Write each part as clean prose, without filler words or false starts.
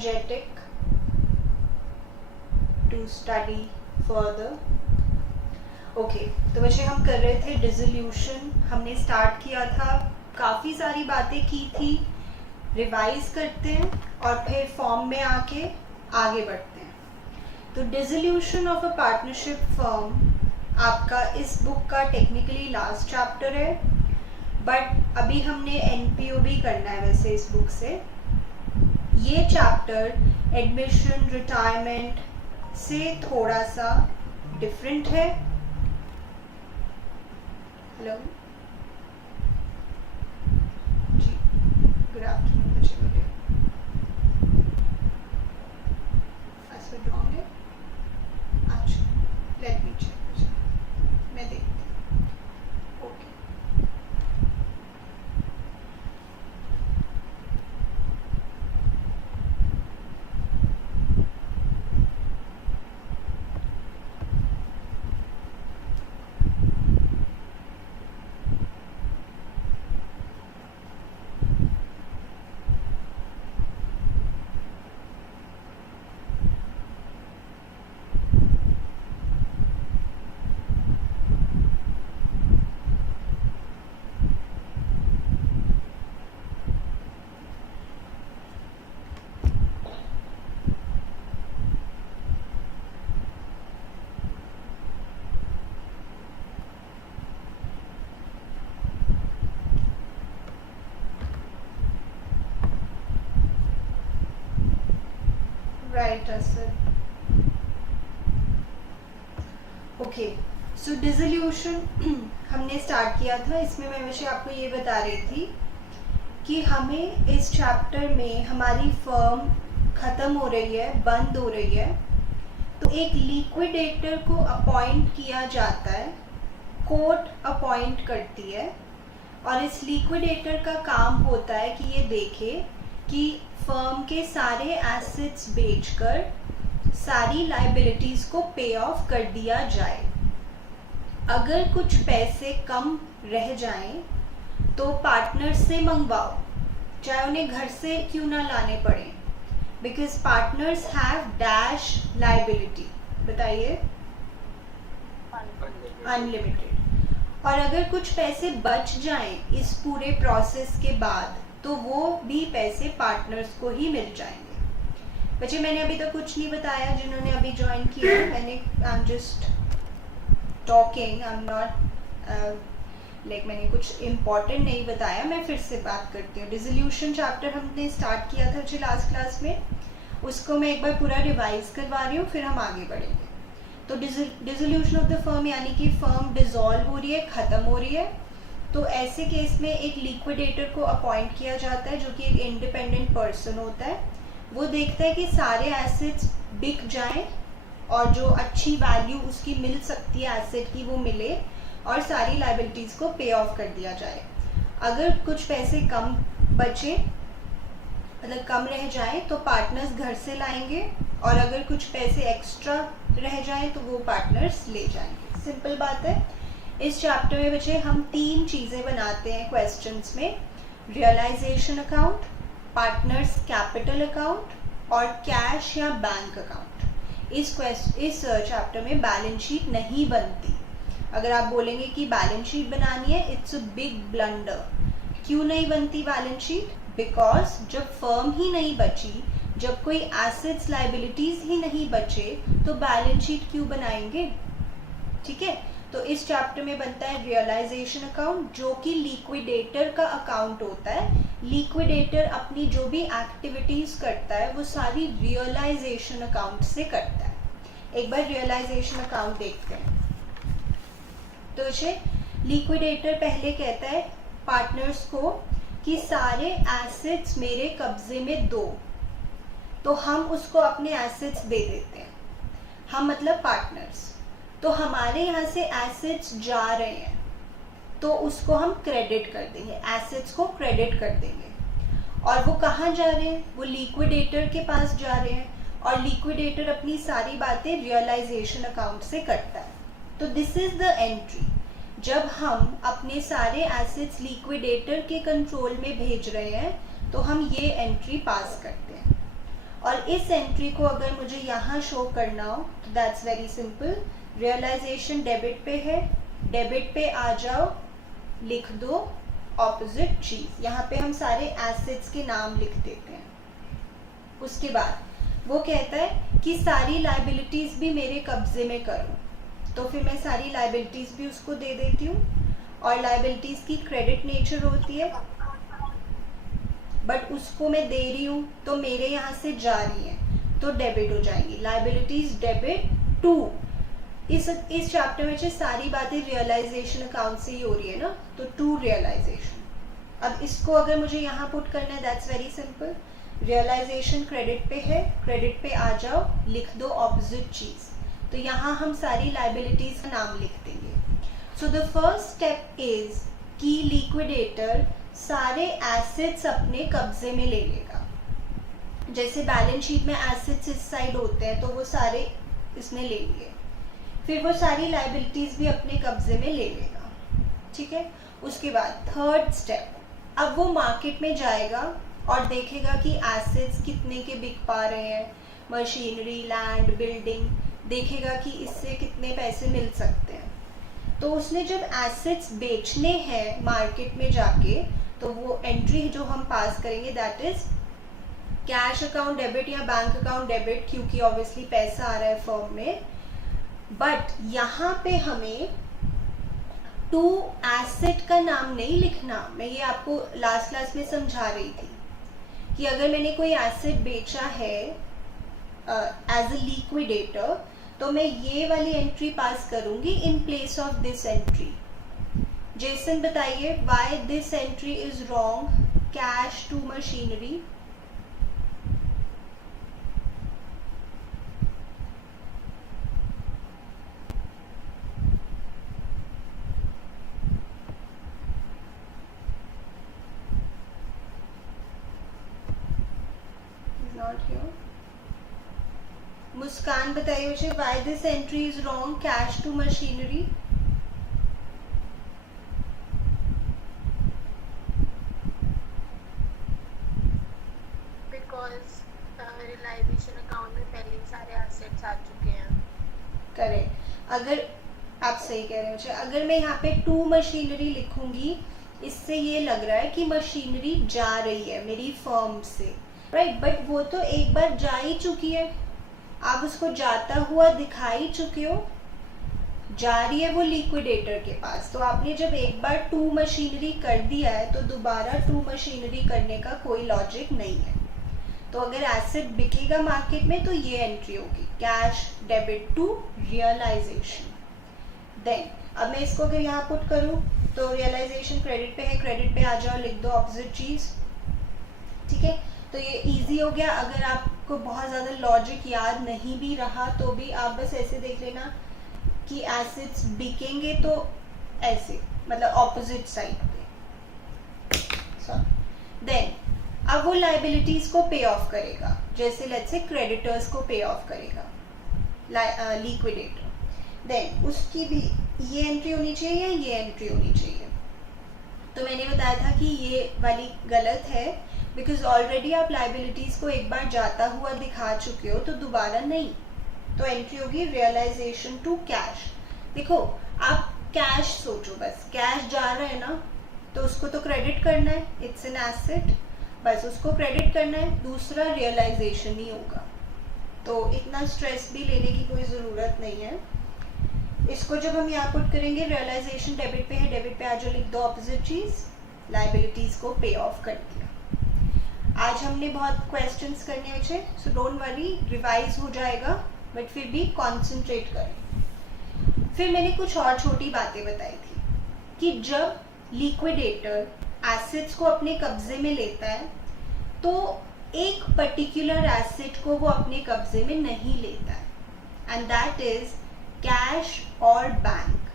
energetic to study further. Okay तो वैसे हम कर रहे थे डिसोल्यूशन, हमने स्टार्ट किया था, काफ़ी सारी बातें की थी, रिवाइज करते हैं और फिर फॉर्म में आके आगे बढ़ते हैं. तो dissolution of a partnership firm आपका इस बुक का टेक्निकली लास्ट चैप्टर है, बट अभी हमने एनपीओ भी करना है वैसे इस बुक से. ये चैप्टर एडमिशन रिटायरमेंट से थोड़ा सा डिफरेंट है. हेलो जी, गुड आफ्टरनून बच्चे. मेरे पासवर्ड रॉन्ग है. अच्छा, लेट मी चेक. मैं देखती हूँ. Okay right sir. Okay so dissolution हमने स्टार्ट किया था. इसमें मैं वैसे आपको ये बता रही थी कि हमें इस चैप्टर में हमारी फर्म ख़त्म हो रही है, बंद हो रही है, तो एक लिक्विडेटर को अपॉइंट किया जाता है, कोर्ट अपॉइंट करती है, और इस लिक्विडेटर का काम होता है कि ये देखे कि फर्म के सारे एसेट्स बेचकर सारी लाइबिलिटीज़ को पे ऑफ कर दिया जाए. अगर कुछ पैसे कम रह जाएं तो पार्टनर्स से मंगवाओ, चाहे उन्हें घर से क्यों ना लाने पड़े, because partners have dash liability. बताइए. अनलिमिटेड. और अगर कुछ पैसे बच जाएं इस पूरे प्रोसेस के बाद तो वो भी पैसे पार्टनर्स को ही मिल जाएंगे. बच्चे मैंने अभी तक कुछ नहीं बताया. जिन्होंने अभी ज्वाइन किया, मैंने I am just talking, I am not like मैंने कुछ इम्पोर्टेंट नहीं बताया. मैं फिर से बात करती हूँ. डिसोल्यूशन चैप्टर हमने स्टार्ट किया था बच्चे लास्ट क्लास में, उसको मैं एक बार पूरा रिवाइज करवा रही हूँ, फिर हम आगे बढ़ेंगे. तो डिसोल्यूशन ऑफ द फर्म यानी कि फर्म डिसॉल्व हो रही है, ख़त्म हो रही है, तो ऐसे केस में एक लिक्विडेटर को अपॉइंट किया जाता है जो कि एक इंडिपेंडेंट पर्सन होता है. वो देखता है कि सारे एसेट्स बिक जाएं और जो अच्छी वैल्यू उसकी मिल सकती है एसेट की वो मिले और सारी लाइबिलिटीज़ को पे ऑफ कर दिया जाए. अगर कुछ पैसे कम बचे, मतलब कम रह जाए, तो पार्टनर्स घर से लाएंगे, और अगर कुछ पैसे एक्स्ट्रा रह जाएं तो वो पार्टनर्स ले जाएंगे. सिंपल बात है. इस चैप्टर में बच्चे हम 3 चीज़ें बनाते हैं क्वेश्चंस में: realisation account, partners capital account और कैश या बैंक अकाउंट. इस चैप्टर में बैलेंस शीट नहीं बनती. अगर आप बोलेंगे कि बैलेंस शीट बनानी है, इट्स अ बिग ब्लंडर. क्यों नहीं बनती बैलेंस शीट? बिकॉज जब फर्म ही नहीं बची, जब कोई एसेट्स लाइबिलिटीज़ ही नहीं बचे, तो बैलेंस शीट क्यों बनाएंगे? ठीक है. तो इस चैप्टर में बनता है रियलाइजेशन अकाउंट, जो कि लिक्विडेटर का अकाउंट होता है. लिक्विडेटर अपनी जो भी एक्टिविटीज़ करता है वो सारी रियलाइजेशन अकाउंट से करता है. एक बार रियलाइजेशन अकाउंट देखते हैं. तो इसे लिक्विडेटर पहले कहता है पार्टनर्स को कि सारे एसेट्स मेरे कब्जे में दो, तो हम उसको अपने एसेट्स दे देते हैं. हम मतलब पार्टनर्स. तो हमारे यहाँ से एसेट्स जा रहे हैं तो उसको हम क्रेडिट कर देंगे, एसेट्स को क्रेडिट कर देंगे. और वो कहाँ जा रहे हैं? वो लिक्विडेटर के पास जा रहे हैं, और लिक्विडेटर अपनी सारी बातें रियलाइजेशन अकाउंट से करता है. तो दिस इज द एंट्री. जब हम अपने सारे एसेट्स लिक्विडेटर के कंट्रोल में भेज रहे हैं तो हम ये एंट्री पास करते हैं. और इस एंट्री को अगर मुझे यहाँ शो करना हो तो that's very simple, realisation debit पे है, डेबिट पे आ जाओ, लिख दो ऑपोजिट चीज। यहाँ पे हम सारे एसेट्स के नाम लिख देते हैं। उसके बाद वो कहता है कि सारी लाइबिलिटीज भी मेरे कब्जे में करो, तो फिर मैं सारी लाइबिलिटीज भी उसको दे देती हूँ। और लाइबिलिटीज की क्रेडिट नेचर होती है, बट उसको मैं दे रही हूँ तो मेरे यहाँ से जा रही है तो डेबिट हो जाएंगी। लाइबिलिटीज डेबिट टू, इस चैप्टर में सारी बातें रियलाइजेशन अकाउंट से ही हो रही है ना, तो टू रियलाइजेशन। अब इसको अगर मुझे यहाँ पुट करना है that's very simple, realisation credit पे है, क्रेडिट पे आ जाओ, लिख दो ऑपोजिट चीज। तो यहाँ हम सारी लाइबिलिटीज का नाम लिख देंगे। So the first step is कि लिक्विडेटर सारे एसेट्स अपने कब्जे में ले लेगा। जैसे बैलेंस शीट में एसेट्स इस साइड होते हैं तो वो सारे इसने ले लिए, फिर वो सारी लाइबिलिटीज भी अपने कब्जे में ले लेगा, ठीक है। उसके बाद थर्ड स्टेप, अब वो मार्केट में जाएगा और देखेगा कि एसेट्स कितने के बिक पा रहे हैं, मशीनरी, लैंड, बिल्डिंग, देखेगा कि इससे कितने पैसे मिल सकते हैं। तो उसने जब एसेट्स बेचने हैं मार्केट में जाके, तो वो एंट्री जो हम पास करेंगे that is cash account debit या बैंक अकाउंट डेबिट, क्योंकि ऑब्वियसली पैसा आ रहा है फर्म में। बट यहाँ पे हमें टू एसेट का नाम नहीं लिखना। मैं ये आपको लास्ट क्लास में समझा रही थी कि अगर मैंने कोई एसेट बेचा है एज अ लिक्विडेटर तो मैं ये वाली एंट्री पास करूंगी in place of this entry. Jason बताइए why this entry is wrong, cash to machinery. Muskan बताइए मुझे why this entry is wrong, cash to machinery. Because realisation account में पहले ही सारे एसेट्स आ चुके हैं। करेक्ट, अगर आप सही कह रहे हैं मुझे, अगर मैं यहाँ पे टू मशीनरी लिखूंगी इससे ये लग रहा है कि मशीनरी जा रही है मेरी फर्म से, राइट, बट वो तो एक बार जा ही चुकी है, आप उसको जाता हुआ दिखा ही चुके हो, जा रही है वो लिक्विडेटर के पास। तो आपने जब एक बार टू मशीनरी कर दिया है तो दोबारा टू मशीनरी करने का कोई लॉजिक नहीं है। तो अगर एसेट बिकेगा मार्केट में तो ये एंट्री होगी, cash debit to realisation. Then अब मैं इसको अगर यहाँ पुट करूँ तो रियलाइजेशन क्रेडिट पे है, क्रेडिट पे आ जाओ, लिख दो ऑपोजिट चीज, ठीक है। तो ये इजी हो गया। अगर आपको बहुत ज़्यादा लॉजिक याद नहीं भी रहा तो भी आप बस ऐसे देख लेना कि एसेट्स बिकेंगे तो ऐसे, मतलब ऑपोजिट साइड पे। देन अब वो लाइबिलिटीज को पे ऑफ करेगा, जैसे लेट्स से क्रेडिटर्स को पे ऑफ करेगा लिक्विडेटर। देन उसकी भी ये एंट्री होनी चाहिए या ये एंट्री होनी चाहिए। तो मैंने बताया था कि ये वाली गलत है, बिकॉज ऑलरेडी आप लाइबिलिटीज को एक बार जाता हुआ दिखा चुके हो तो दोबारा नहीं। तो एंट्री होगी रियलाइजेशन टू कैश। देखो आप कैश सोचो, बस कैश जा रहा है ना तो उसको तो क्रेडिट करना है, इट्स एन एसेट, बस उसको क्रेडिट करना है, दूसरा रियलाइजेशन ही होगा। तो इतना स्ट्रेस भी लेने की कोई ज़रूरत नहीं है। इसको जब हम यहाँ पुट करेंगे रियलाइजेशन डेबिट पे है, डेबिट पे आ जाओ, लिख दो ऑपोजिट चीज, लाइबिलिटीज को पे ऑफ कर दिया। आज हमने बहुत क्वेश्चंस करने बचे, सो डोंट वरी, रिवाइज हो जाएगा, बट फिर भी कॉन्सेंट्रेट करें। फिर मैंने कुछ और छोटी बातें बताई थी कि जब लिक्विडेटर एसेट्स को अपने कब्जे में लेता है तो एक पर्टिकुलर एसेट को वो अपने कब्जे में नहीं लेता है, एंड दैट इज कैश और बैंक,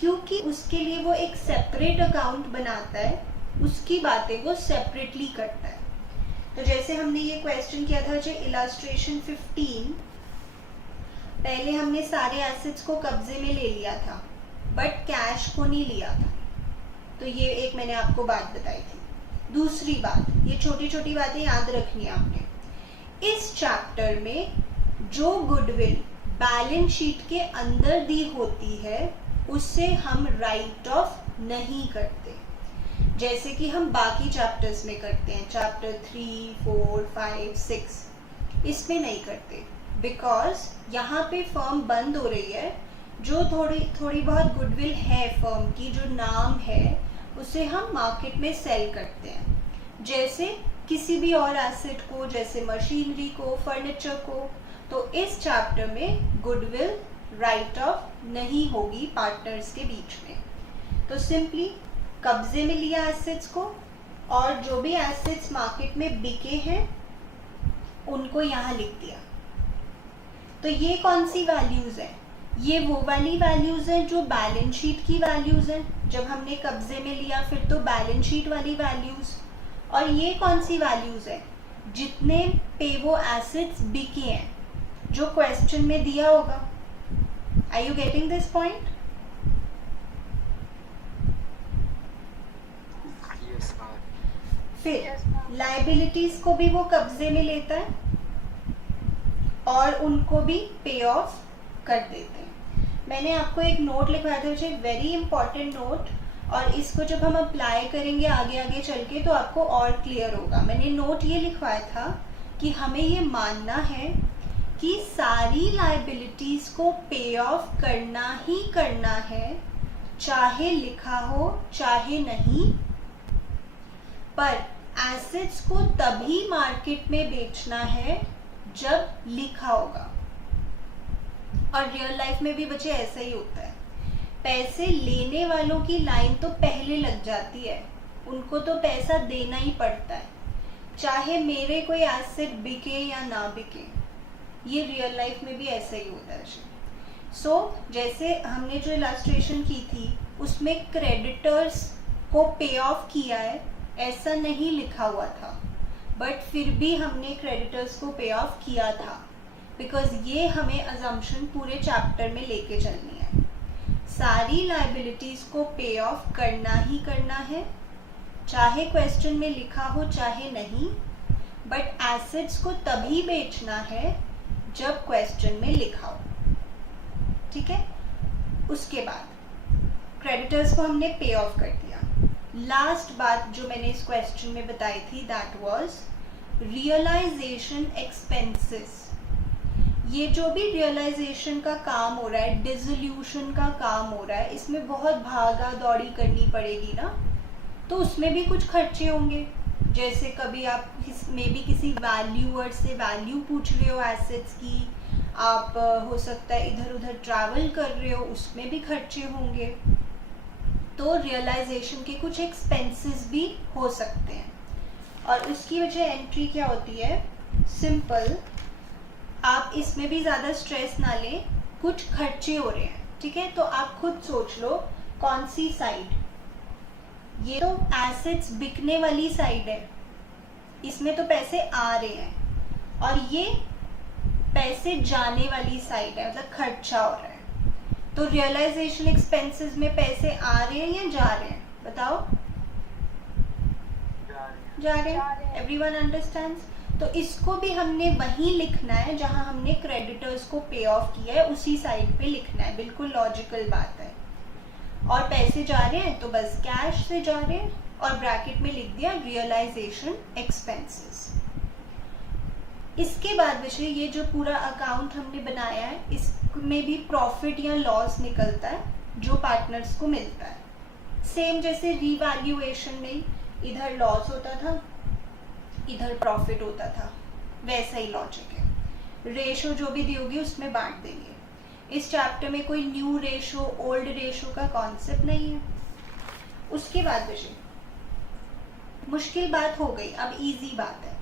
क्योंकि उसके लिए वो एक सेपरेट अकाउंट बनाता है, उसकी बातें वो सेपरेटली करता है। तो जैसे हमने ये क्वेश्चन किया था जो इलस्ट्रेशन 15, पहले हमने सारे एसेट्स को कब्जे में ले लिया था बट कैश को नहीं लिया था, तो ये एक मैंने आपको बात बताई थी। दूसरी बात, ये छोटी छोटी बातें याद रखनी है आपने, इस चैप्टर में जो गुडविल बैलेंस शीट के अंदर दी होती है उससे हम राइट ऑफ नहीं करते, जैसे कि हम बाकी चैप्टर्स में करते हैं, चैप्टर 3, 4, 5, 6 इसमें नहीं करते, बिकॉज यहाँ पे फर्म बंद हो रही है। जो थोड़ी बहुत गुडविल है फर्म की, जो नाम है, उसे हम मार्केट में सेल करते हैं, जैसे किसी भी और एसेट को, जैसे मशीनरी को, फर्नीचर को। तो इस चैप्टर में गुडविल राइट ऑफ नहीं होगी पार्टनर्स के बीच में। तो सिंपली कब्जे में लिया एसेट्स को, और जो भी एसेट्स मार्केट में बिके हैं उनको यहाँ लिख दिया। तो ये कौन सी वैल्यूज है? ये वो वाली वैल्यूज हैं जो बैलेंस शीट की वैल्यूज हैं। जब हमने कब्जे में लिया फिर तो बैलेंस शीट वाली वैल्यूज। और ये कौन सी वैल्यूज है? जितने पे वो एसेट्स बिके हैं, जो क्वेश्चन में दिया होगा। Are you getting this point? फिर लाइबिलिटीज को भी वो कब्जे में लेता है और उनको भी पे ऑफ कर देते हैं। मैंने आपको एक नोट लिखवाया था, मुझे वेरी इंपॉर्टेंट नोट, और इसको जब हम अप्लाई करेंगे आगे आगे चल के तो आपको और क्लियर होगा। मैंने नोट ये लिखवाया था कि हमें ये मानना है कि सारी लाइबिलिटीज को पे ऑफ करना ही करना है, चाहे लिखा हो चाहे नहीं। पर एसेट्स को तभी मार्केट में बेचना है जब लिखा होगा। और रियल लाइफ में भी बच्चे ऐसा ही होता है। पैसे लेने वालों की लाइन तो पहले लग जाती है, उनको तो पैसा देना ही पड़ता है, चाहे मेरे कोई एसेट बिके या ना बिके। ये रियल लाइफ में भी ऐसा ही होता है। सो जैसे हमने जो इलस्ट्रेशन की थी उसमें क्रेडिटर्स को पे ऑफ किया है, ऐसा नहीं लिखा हुआ था, बट फिर भी हमने क्रेडिटर्स को पे ऑफ किया था, बिकॉज ये हमें अजम्पशन पूरे चैप्टर में लेके चलनी है। सारी लाइबिलिटीज को पे ऑफ करना ही करना है, चाहे क्वेश्चन में लिखा हो चाहे नहीं, बट एसेट्स को तभी बेचना है जब क्वेश्चन में लिखा हो। ठीक है? उसके बाद क्रेडिटर्स को हमने पे ऑफ कर दिया। लास्ट बात जो मैंने इस क्वेश्चन में बताई थी, दैट वाज रियलाइजेशन एक्सपेंसेस। ये जो भी रियलाइजेशन का काम हो रहा है, डिसोल्यूशन का काम हो रहा है, इसमें बहुत भागा दौड़ी करनी पड़ेगी ना, तो उसमें भी कुछ खर्चे होंगे। जैसे कभी आप में भी किसी वैल्यूअर से वैल्यू पूछ रहे हो एसेट्स की, आप हो सकता है इधर उधर ट्रैवल कर रहे हो, उसमें भी खर्चे होंगे। तो रियलाइजेशन के कुछ एक्सपेंसेस भी हो सकते हैं, और उसकी वजह एंट्री क्या होती है? सिंपल, आप इसमें भी ज़्यादा स्ट्रेस ना लें, कुछ खर्चे हो रहे हैं। ठीक है? तो आप खुद सोच लो कौन सी साइड। ये तो एसेट्स बिकने वाली साइड है, इसमें तो पैसे आ रहे हैं, और ये पैसे जाने वाली साइड है, मतलब खर्चा हो रहा है। तो रियलाइजेशन एक्सपेंसेस में पैसे आ रहे हैं या जा रहे हैं? बताओ। जा रहे हैं। Everyone understands? तो इसको भी हमने वहीं लिखना है जहां हमने क्रेडिटर्स को पे ऑफ किया है, उसी साइड पे लिखना है। बिल्कुल लॉजिकल बात है। और पैसे जा रहे हैं तो बस कैश से जा रहे हैं, और ब्रैकेट में लिख दिया रियलाइजेशन एक्सपेंसेस। इसके बाद विषय, ये जो पूरा अकाउंट हमने बनाया है, इसमें भी प्रॉफिट या लॉस निकलता है जो पार्टनर्स को मिलता है। सेम जैसे रीवैल्यूएशन में इधर लॉस होता था, इधर प्रॉफिट होता था, वैसा ही लॉजिक है। रेशो जो भी दी होगी उसमें बांट देंगे। इस चैप्टर में कोई न्यू रेशो, ओल्ड रेशो का कॉन्सेप्ट नहीं है। उसके बाद विषय, मुश्किल बात हो गई, अब इजी बात है।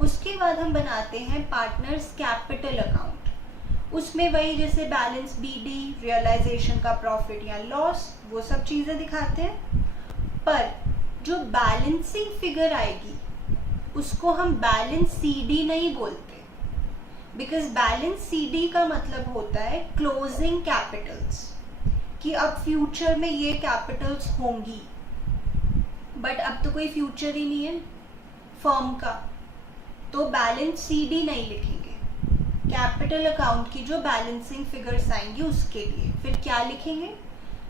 उसके बाद हम बनाते हैं पार्टनर्स कैपिटल अकाउंट। उसमें वही जैसे बैलेंस बीडी, रियलाइजेशन का प्रॉफिट या लॉस, वो सब चीज़ें दिखाते हैं। पर जो बैलेंसिंग फिगर आएगी उसको हम बैलेंस सीडी नहीं बोलते, बिकॉज बैलेंस सीडी का मतलब होता है क्लोजिंग कैपिटल्स, कि अब फ्यूचर में ये कैपिटल्स होंगी, बट अब तो कोई फ्यूचर ही नहीं है फर्म का, तो बैलेंस CD नहीं लिखेंगे, कैपिटल अकाउंट की जो बैलेंसिंग फिगर्स आएंगी उसके लिए फिर क्या लिखेंगे,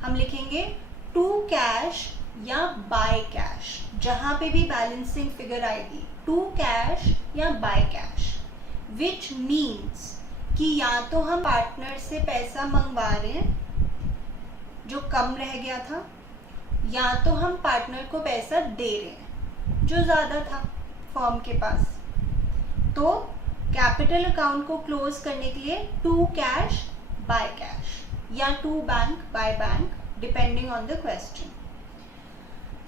हम लिखेंगे टू कैश या बाय कैश। जहां पे भी बैलेंसिंग फिगर आएगी टू कैश या बाय कैश, विच मीन्स कि या तो हम पार्टनर से पैसा मंगवा रहे हैं जो कम रह गया था, या तो हम पार्टनर को पैसा दे रहे हैं जो ज़्यादा था फर्म के पास। तो कैपिटल अकाउंट को क्लोज करने के लिए टू कैश बाय कैश या to bank by bank, depending on the question.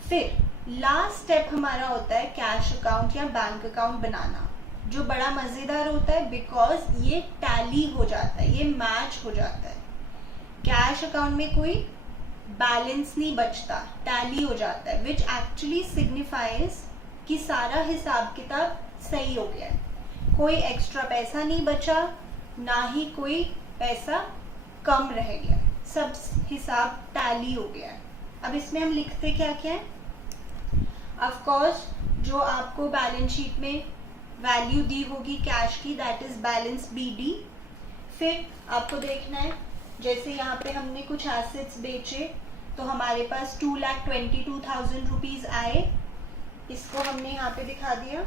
फिर लास्ट स्टेप हमारा होता है कैश अकाउंट या बैंक अकाउंट बनाना, जो बड़ा मज़ेदार होता है बिकॉज ये टैली हो जाता है, ये मैच हो जाता है। कैश अकाउंट में कोई बैलेंस नहीं बचता, टैली हो जाता है, विच एक्चुअली सिग्निफाइज कि सारा हिसाब किताब सही हो गया है, कोई एक्स्ट्रा पैसा नहीं बचा, ना ही कोई पैसा कम रह गया, सब हिसाब टैली हो गया है। अब इसमें हम लिखते क्या क्या है, ऑफ कोर्स जो आपको बैलेंस शीट में वैल्यू दी होगी कैश की, दैट इज बैलेंस BD। फिर आपको देखना है जैसे यहाँ पे हमने कुछ एसेट्स बेचे तो हमारे पास 2,22,000 रुपीज़ आए, इसको हमने यहाँ पे दिखा दिया।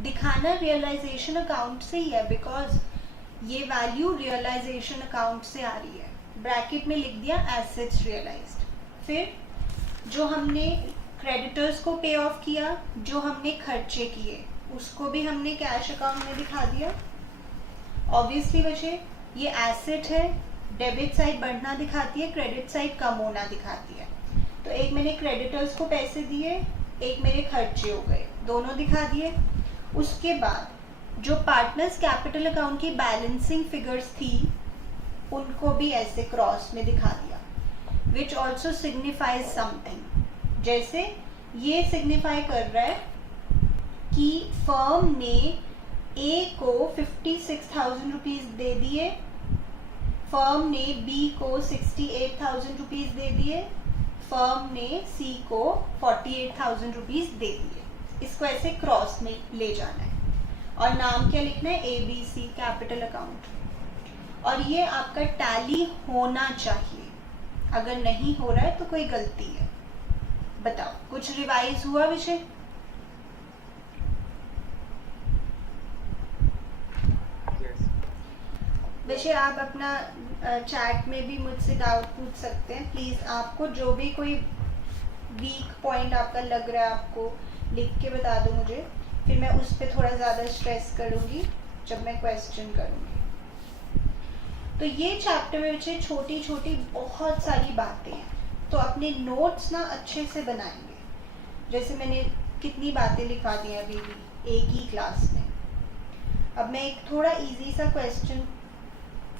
दिखाना रियलाइजेशन अकाउंट से ही है बिकॉज ये वैल्यू रियलाइजेशन अकाउंट से आ रही है, ब्रैकेट में लिख दिया एसेट्स रियलाइज्ड। फिर जो हमने क्रेडिटर्स को पे ऑफ किया, जो हमने खर्चे किए उसको भी हमने कैश अकाउंट में दिखा दिया। ऑब्वियसली बच्चे ये एसेट है, डेबिट साइड बढ़ना दिखाती है, क्रेडिट साइड कम होना दिखाती है। तो एक मैंने क्रेडिटर्स को पैसे दिए, एक मेरे खर्चे हो गए, दोनों दिखा दिए। उसके बाद जो पार्टनर्स कैपिटल अकाउंट की बैलेंसिंग फिगर्स थी उनको भी ऐसे क्रॉस में दिखा दिया, विच ऑल्सो सिग्निफाइज समथिंग। जैसे ये सिग्निफाई कर रहा है कि फर्म ने A को 56,000 रुपीज़ दे दिए, फर्म ने B को 68,000 रुपीज़ दे दिए, फर्म ने C को 48,000 रुपीज़ दे दिए। इसको ऐसे क्रॉस में ले जाना है और नाम क्या लिखना है, ABC कैपिटल अकाउंट। और ये आपका टैली होना चाहिए, अगर नहीं हो रहा है तो कोई गलती है। बताओ कुछ रिवाइज हुआ विषय? वैसे आप अपना चैट में भी मुझसे डाउट पूछ सकते हैं प्लीज़। आपको जो भी कोई वीक पॉइंट आपका लग रहा है आपको लिख के बता दो मुझे, फिर मैं उस पर थोड़ा ज़्यादा स्ट्रेस करूँगी जब मैं क्वेश्चन करूँगी। तो ये चैप्टर में बच्चे छोटी छोटी बहुत सारी बातें हैं, तो अपने नोट्स ना अच्छे से बनाएंगे। जैसे मैंने कितनी बातें लिखा दी हैं अभी भी एक ही क्लास में। अब मैं एक थोड़ा इजी सा क्वेश्चन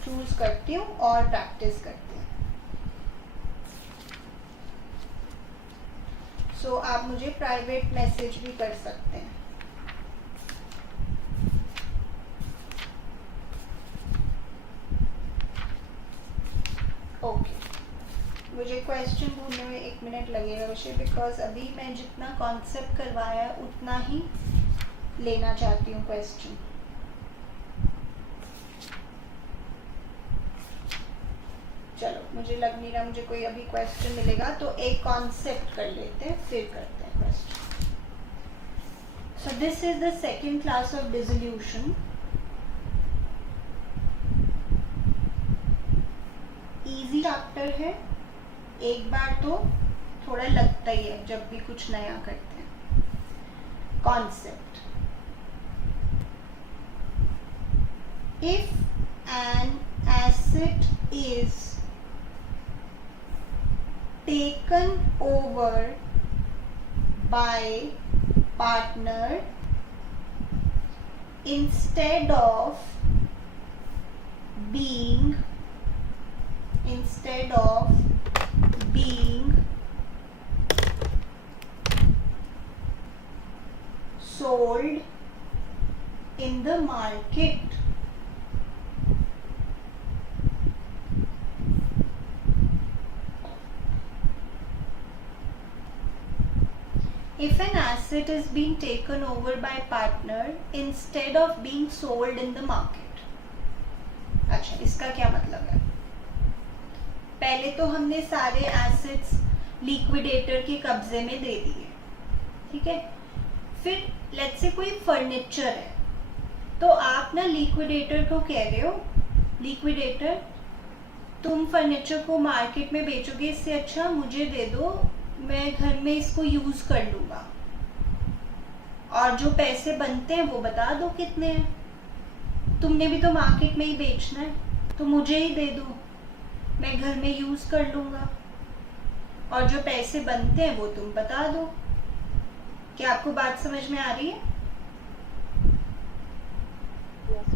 चूज करती हूँ और प्रैक्टिस करती हूँ। सो आप मुझे प्राइवेट मैसेज भी कर सकते हैं। ओके, मुझे क्वेश्चन ढूंढने में 1 मिनट लगेगा वैसे, बिकॉज अभी मैं जितना कॉन्सेप्ट करवाया है उतना ही लेना चाहती हूँ क्वेश्चन। चलो, मुझे लग नहीं रहा मुझे कोई अभी क्वेश्चन मिलेगा, तो एक कॉन्सेप्ट कर लेते हैं फिर करते हैं question. So this is the second class of dissolution. Easy chapter है, एक बार तो थोड़ा लगता ही है जब भी कुछ नया करते हैं। Concept, if an asset is taken over by partner instead of being sold in the market, if an asset is being taken over by partner instead of being sold in the market. अच्छा, इसका क्या मतलब है? पहले तो हमने सारे assets liquidator के कब्जे में दे दिए, ठीक है। फिर लेट्स से कोई फर्नीचर है, तो आप ना लिक्विडेटर को कह रहे हो, लिक्विडेटर तुम फर्नीचर को मार्केट में बेचोगे, इससे अच्छा मुझे दे दो, मैं घर में इसको यूज कर लूंगा, और जो पैसे बनते हैं वो बता दो कितने हैं। तुमने भी तो मार्केट में ही बेचना है, तो मुझे ही दे दो, मैं घर में यूज कर लूंगा, और जो पैसे बनते हैं वो तुम बता दो। क्या आपको बात समझ में आ रही है? Yes.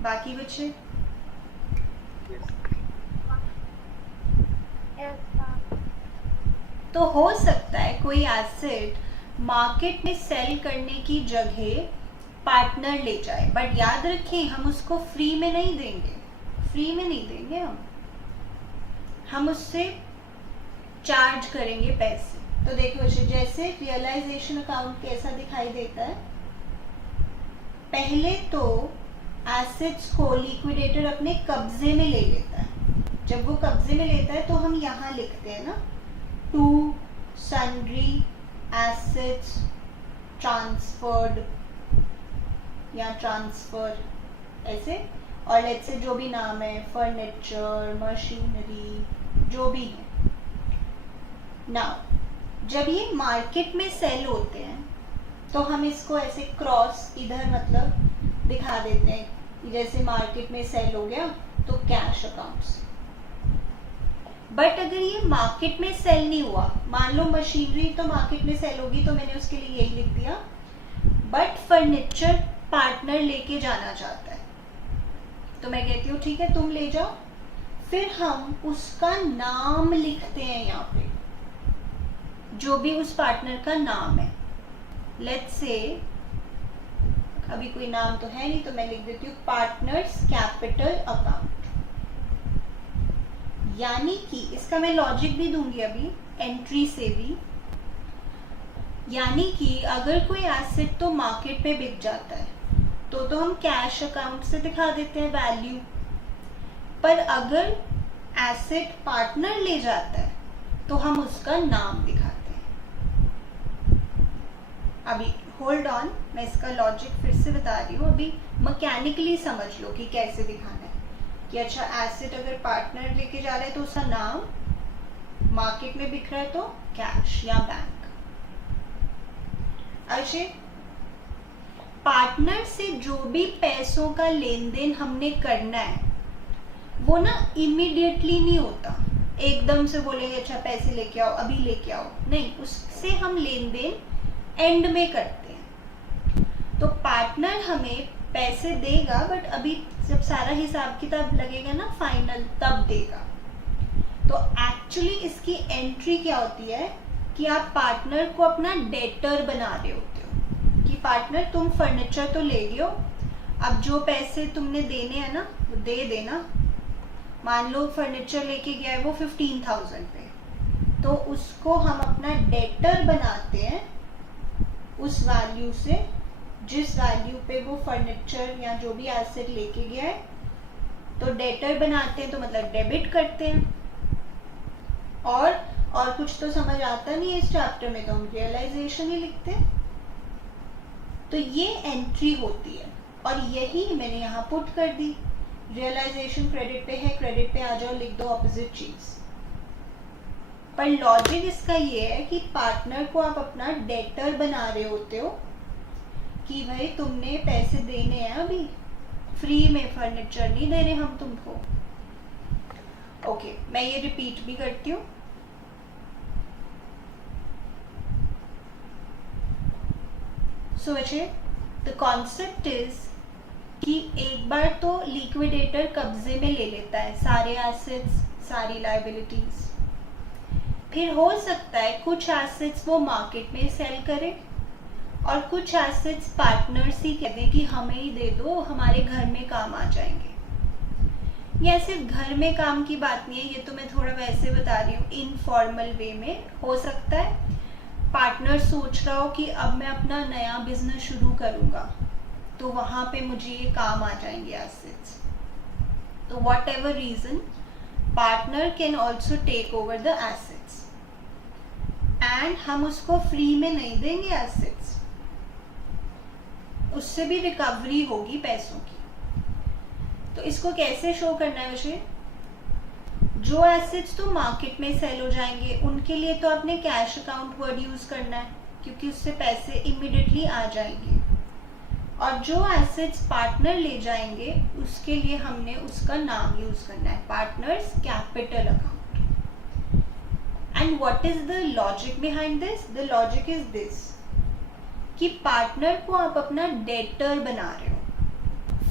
बाकी बच्चे? Yes, ma'am. तो हो सकता है कोई एसेट मार्केट में सेल करने की जगह पार्टनर ले जाए, बट याद रखें हम उसको फ्री में नहीं देंगे, फ्री में नहीं देंगे, हम उससे चार्ज करेंगे पैसे। तो देखो बच्चे, जैसे रियलाइजेशन अकाउंट कैसा दिखाई देता है, पहले तो एसेट्स को लिक्विडेटर अपने कब्जे में ले लेता है। जब वो कब्जे में लेता है तो हम यहाँ लिखते हैं ना, टू सन्ड्री एसेट्स ट्रांसफर्ड या ट्रांसफर ऐसे, और लेट्स से जो भी नाम है, फर्नीचर, मशीनरी, जो भी है। नाउ जब ये मार्केट में सेल होते हैं तो हम इसको ऐसे क्रॉस इधर मतलब दिखा देते हैं, जैसे मार्केट में सेल हो गया तो कैश अकाउंट्स। बट अगर ये मार्केट में सेल नहीं हुआ, मान लो मशीनरी तो मार्केट में सेल होगी तो मैंने उसके लिए यही लिख दिया, बट फर्नीचर पार्टनर लेके जाना चाहता है, तो मैं कहती हूँ ठीक है तुम ले जाओ। फिर हम उसका नाम लिखते हैं यहाँ पे, जो भी उस पार्टनर का नाम है। लेट्स से अभी कोई नाम तो है नहीं, तो मैं लिख देती हूँ पार्टनर्स कैपिटल अकाउंट। यानी कि इसका मैं लॉजिक भी दूंगी अभी एंट्री से भी, यानी कि अगर कोई एसेट तो मार्केट में बिक जाता है तो हम कैश अकाउंट से दिखा देते हैं वैल्यू, पर अगर एसेट पार्टनर ले जाता है तो हम उसका नाम दिखाते हैं। अभी होल्ड ऑन, मैं इसका लॉजिक फिर से बता रही हूँ, अभी मैकेनिकली समझ लो कि कैसे दिखाना है। कि अच्छा एसेट अगर पार्टनर लेके जा रहा है तो उसका नाम, मार्केट में बिक रहा है तो कैश या बैंक। अच्छा, पार्टनर से जो भी पैसों का लेन देन हमने करना है वो ना इमीडिएटली नहीं होता, एकदम से बोलेंगे अच्छा पैसे लेके आओ, अभी लेके आओ, नहीं, उससे हम लेन देन एंड में करते हैं। तो पार्टनर हमें पैसे देगा, बट अभी जब सारा हिसाब किताब लगेगा ना फाइनल, तब देगा। तो एक्चुअली इसकी एंट्री क्या होती है कि आप पार्टनर को अपना डेटर बना रहे होते हो, कि पार्टनर तुम फर्नीचर तो ले लियो, अब जो पैसे तुमने देने हैं ना वो दे देना। मान लो फर्नीचर लेके गया है वो 15,000 पे, तो उसको हम अपना डेटर बनाते हैं उस वैल्यू से, जिस वैल्यू पे वो फर्नीचर या जो भी एसेट लेके गया है। तो डेटर बनाते हैं तो मतलब डेबिट करते हैं। और कुछ तो समझ आता नहीं है इस चैप्टर में, तो हम रियलाइजेशन ही लिखते हैं। तो ये एंट्री होती है, और यही मैंने यहाँ पुट कर दी। रियलाइजेशन क्रेडिट पे है, क्रेडिट पे आ जाओ, लिख दो ऑपोजिट चीज। पर लॉजिक इसका ये है कि पार्टनर को आप अपना डेटर बना रहे होते हो कि भाई तुमने पैसे देने हैं, अभी फ्री में फर्नीचर नहीं दे रहे हम तुमको। ओके, मैं ये रिपीट भी करती हूँ। सो बच्चे, द कॉन्सेप्ट इज कि एक बार तो लिक्विडेटर कब्जे में ले लेता है सारे एसेट्स, सारी लायबिलिटीज। फिर हो सकता है कुछ एसेट्स वो मार्केट में सेल करे, और कुछ एसेट्स पार्टनर्स ही कह दें कि हमें ही दे दो, हमारे घर में काम आ जाएंगे। यह सिर्फ घर में काम की बात नहीं है, ये तो मैं थोड़ा वैसे बता रही हूँ, इनफॉर्मल वे में हो सकता है पार्टनर सोच रहा हो कि अब मैं अपना नया बिजनेस शुरू करूँगा, तो वहाँ पे मुझे ये काम आ जाएंगे एसेट्स। तो whatever reason, partner can also take over the assets and हम उसको फ्री में नहीं देंगे एसेट्स, उससे भी रिकवरी होगी पैसों की। तो इसको कैसे शो करना है मुझे? जो एसेट्स तो मार्केट में सेल हो जाएंगे उनके लिए तो आपने कैश अकाउंट वर्ड यूज करना है, क्योंकि उससे पैसे इमिडिएटली आ जाएंगे। और जो एसेट्स पार्टनर ले जाएंगे उसके लिए हमने उसका नाम यूज करना है, partners capital account. And what is the logic behind this? The logic is this कि पार्टनर को आप अपना डेटर बना रहे हो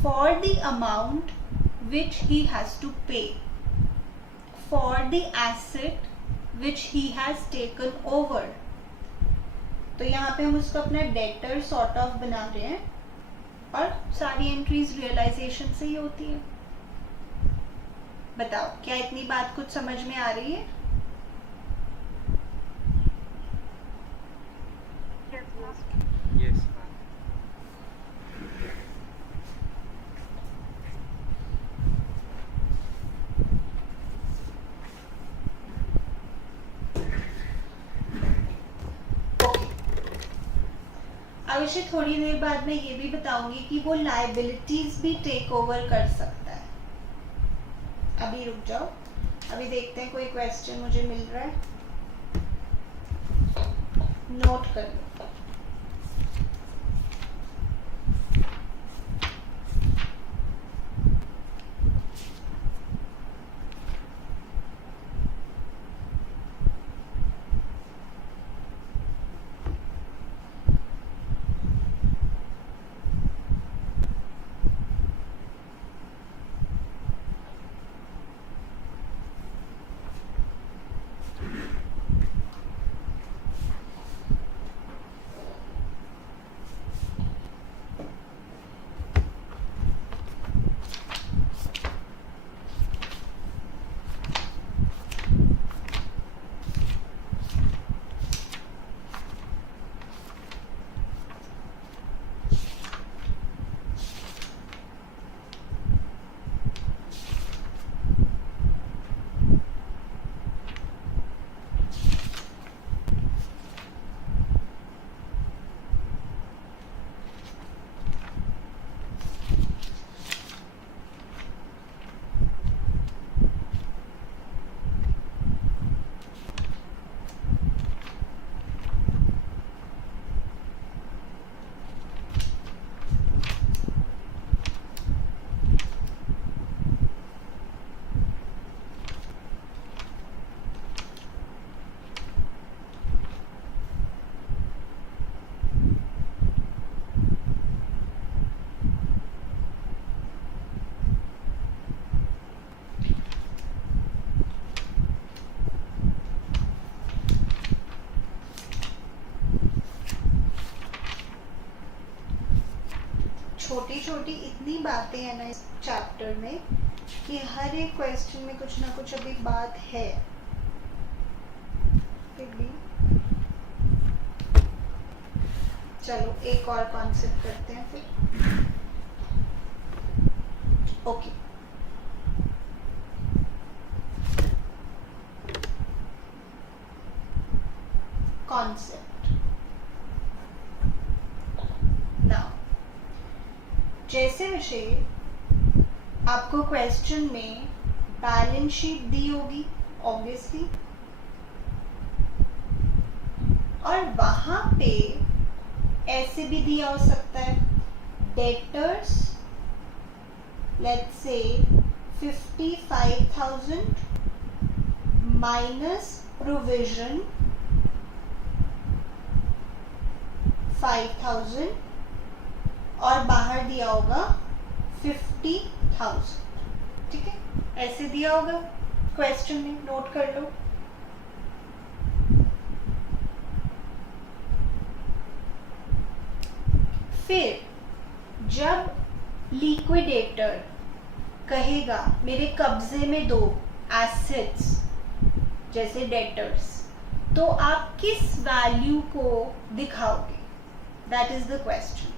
for the amount which he has to pay for the asset which he has taken over। तो यहाँ पे हम उसको अपना डेटर सॉर्ट ऑफ बना रहे हैं और सारी एंट्रीज रियलाइजेशन से ही होती है। बताओ क्या इतनी बात कुछ समझ में आ रही है? Yes, अब इसे थोड़ी देर बाद मैं ये भी बताऊंगी कि वो लाइबिलिटीज भी टेक ओवर कर सकता है। अभी रुक जाओ, अभी देखते हैं कोई क्वेश्चन मुझे मिल रहा है, नोट कर लो। छोटी छोटी इतनी बातें हैं ना इस चैप्टर में कि हर एक क्वेश्चन में कुछ ना कुछ अभी बात है। फिर भी चलो एक और कॉन्सेप्ट करते हैं फिर। ओके, कॉन्सेप्ट नाउ, जैसे विषय आपको क्वेश्चन में बैलेंस शीट दी होगी ऑब्वियसली, और वहां पे ऐसे भी दिया हो सकता है debtors let's say 55,000 minus provision 5,000 और बाहर दिया होगा 50,000। ठीक है, ऐसे दिया होगा क्वेश्चन में, नोट कर लो। फिर जब लिक्विडेटर कहेगा मेरे कब्जे में दो एसेट्स जैसे डेटर्स, तो आप किस वैल्यू को दिखाओगे? That is the question.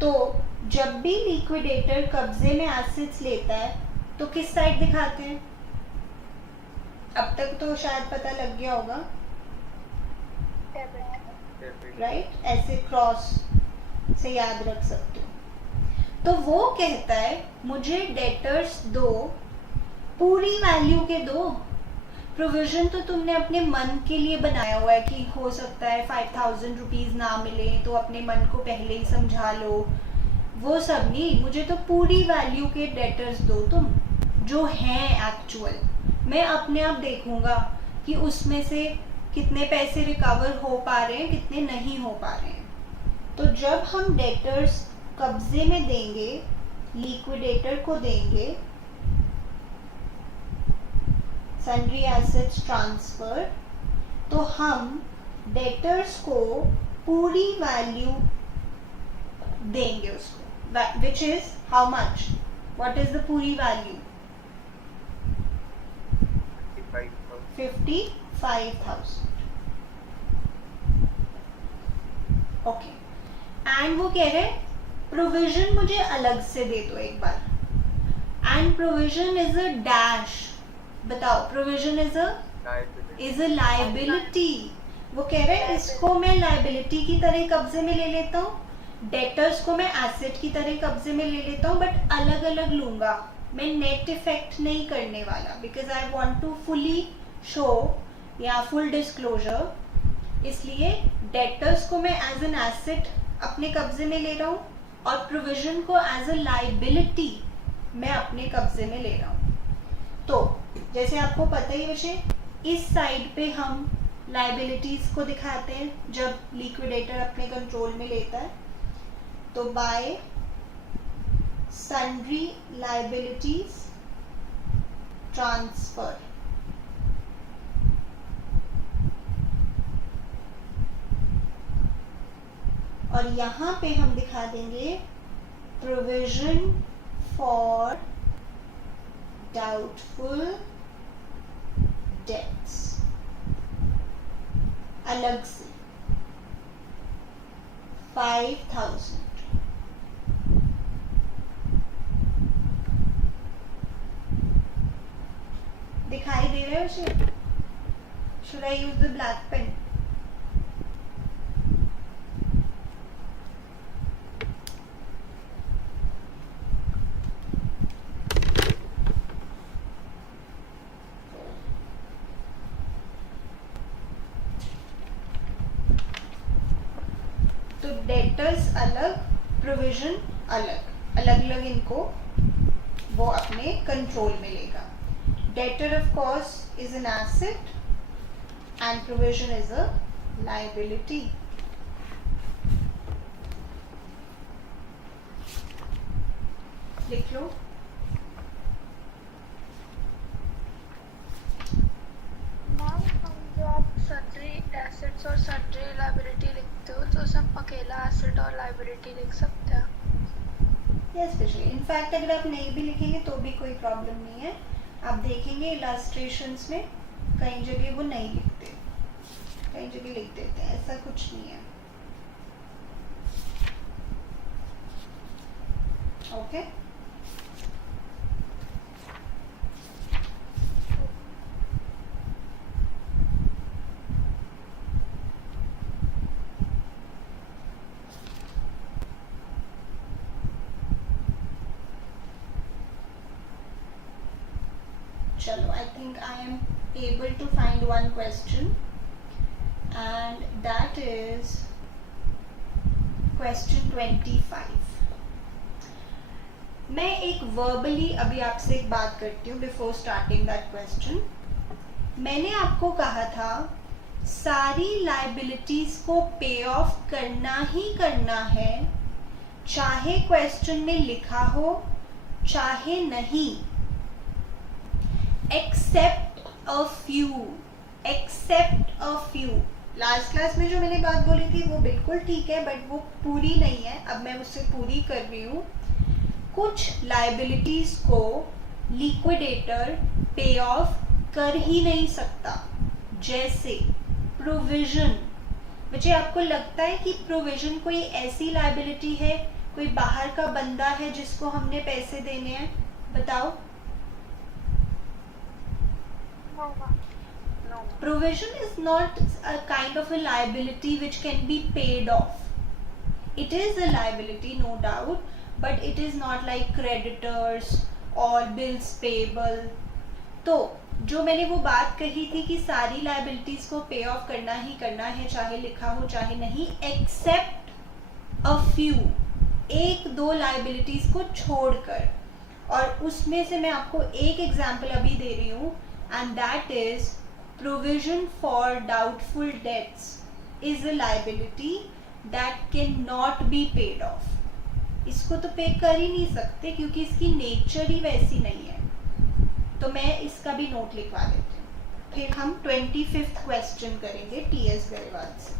तो जब भी लिक्विडेटर कब्जे में एसेट्स लेता है तो किस साइड दिखाते हैं? अब तक तो शायद पता लग गया होगा, डेबिट। राइट? ऐसे क्रॉस से याद रख सकते हो। तो वो कहता है मुझे डेटर्स दो, पूरी वैल्यू के दो। प्रोविजन तो तुमने अपने मन के लिए बनाया हुआ है कि हो सकता है 5000 रुपीज ना मिले, तो अपने मन को पहले ही समझा लो, वो सब नहीं। मुझे तो पूरी वैल्यू के डेटर्स दो तुम, जो हैं एक्चुअल। मैं अपने आप देखूंगा कि उसमें से कितने पैसे रिकवर हो पा रहे हैं, कितने नहीं हो पा रहे हैं। तो जब हम डेटर्स कब्जे में देंगे, लिक्विडेटर को देंगे सन्ड्री एसेट्स ट्रांसफर, तो हम डेटर्स को पूरी वैल्यू देंगे उसको, which is how much? What is the पूरी वैल्यू? 55,000। ओके, एंड वो कह रहे प्रोविजन मुझे अलग से दे दो एक बार, and provision is a dash. बताओ, प्रोविजन इज अ लायबिलिटी। वो कह रहे हैं इसको मैं लायबिलिटी की तरह कब्जे में ले लेता हूँ, डेटर्स को मैं एसेट की तरह कब्जे में ले लेता हूँ, बट अलग अलग लूंगा, मैं नेट इफेक्ट नहीं करने वाला, because I want to fully show या फुल डिस्क्लोजर। इसलिए डेटर्स को मैं एज एन एसेट अपने कब्जे में ले रहा हूँ और प्रोविजन को एज अ लायबिलिटी मैं अपने कब्जे में ले रहा हूँ। तो जैसे आपको पता ही विषय, इस साइड पे हम लायबिलिटीज को दिखाते हैं जब लिक्विडेटर अपने कंट्रोल में लेता है, तो बाय सन्ड्री लायबिलिटीज ट्रांसफर। और यहां पे हम दिखा देंगे प्रोविजन फॉर डाउटफुल डेट्स अलग से 5,000। दिखाई दे रहा है उसे? Should I use the black pen? तो डेटर्स अलग, प्रोविजन अलग, अलग अलग इनको वो अपने कंट्रोल में लेगा। Debtor of course is an asset and provision is a liability. लिख लो। मैम, जो आप सन्ड्री एसेट्स और सन्ड्री लायबिलिटी लिखते हो, तो सब अकेला एसेट और लायबिलिटी लिख सकते हैं? यस विजय, इनफैक्ट अगर आप नहीं भी लिखेंगे तो भी कोई प्रॉब्लम नहीं है। आप देखेंगे इलस्ट्रेशंस में कई जगह वो नहीं लिखते, कई जगह लिख देते हैं, ऐसा कुछ नहीं है। ओके, चलो, I think I am able to find one question, and that is question 25. मैं एक वर्बली अभी आपसे एक बात करती हूँ बिफोर स्टार्टिंग दैट क्वेश्चन। मैंने आपको कहा था सारी लायबिलिटीज को पे ऑफ करना ही करना है, चाहे क्वेश्चन में लिखा हो चाहे नहीं, except a few, except a few. Last class में जो मैंने बात बोली थी वो बिल्कुल ठीक है, बट वो पूरी नहीं है, अब मैं उससे पूरी कर रही हूँ। कुछ लाइबिलिटीज को लिक्विडेटर पे ऑफ कर ही नहीं सकता, जैसे प्रोविजन। बच्चे आपको लगता है कि प्रोविजन कोई ऐसी लाइबिलिटी है, कोई बाहर का बंदा है जिसको हमने पैसे देने हैं? बताओ। No, ma'am. No. Provision is not a kind of a liability which can be paid off. It is a liability, no doubt, but it is not like creditors or bills payable. तो जो मैंने वो बात कही थी कि सारी liabilities को पे ऑफ करना ही करना है, चाहे लिखा हो चाहे नहीं, एक्सेप्ट अ फ्यू, एक दो लाइबिलिटीज को छोड़कर। और उसमें से मैं आपको एक एग्जांपल अभी दे रही हूँ, and that is provision for doubtful debts is a liability that can not be paid of. इसको तो पे कर ही नहीं सकते क्योंकि इसकी नेचर ही वैसी नहीं है। तो मैं इसका भी नोट लिखवा देती हूँ। फिर हम 25th क्वेश्चन करेंगे टीएस गरेवाल से।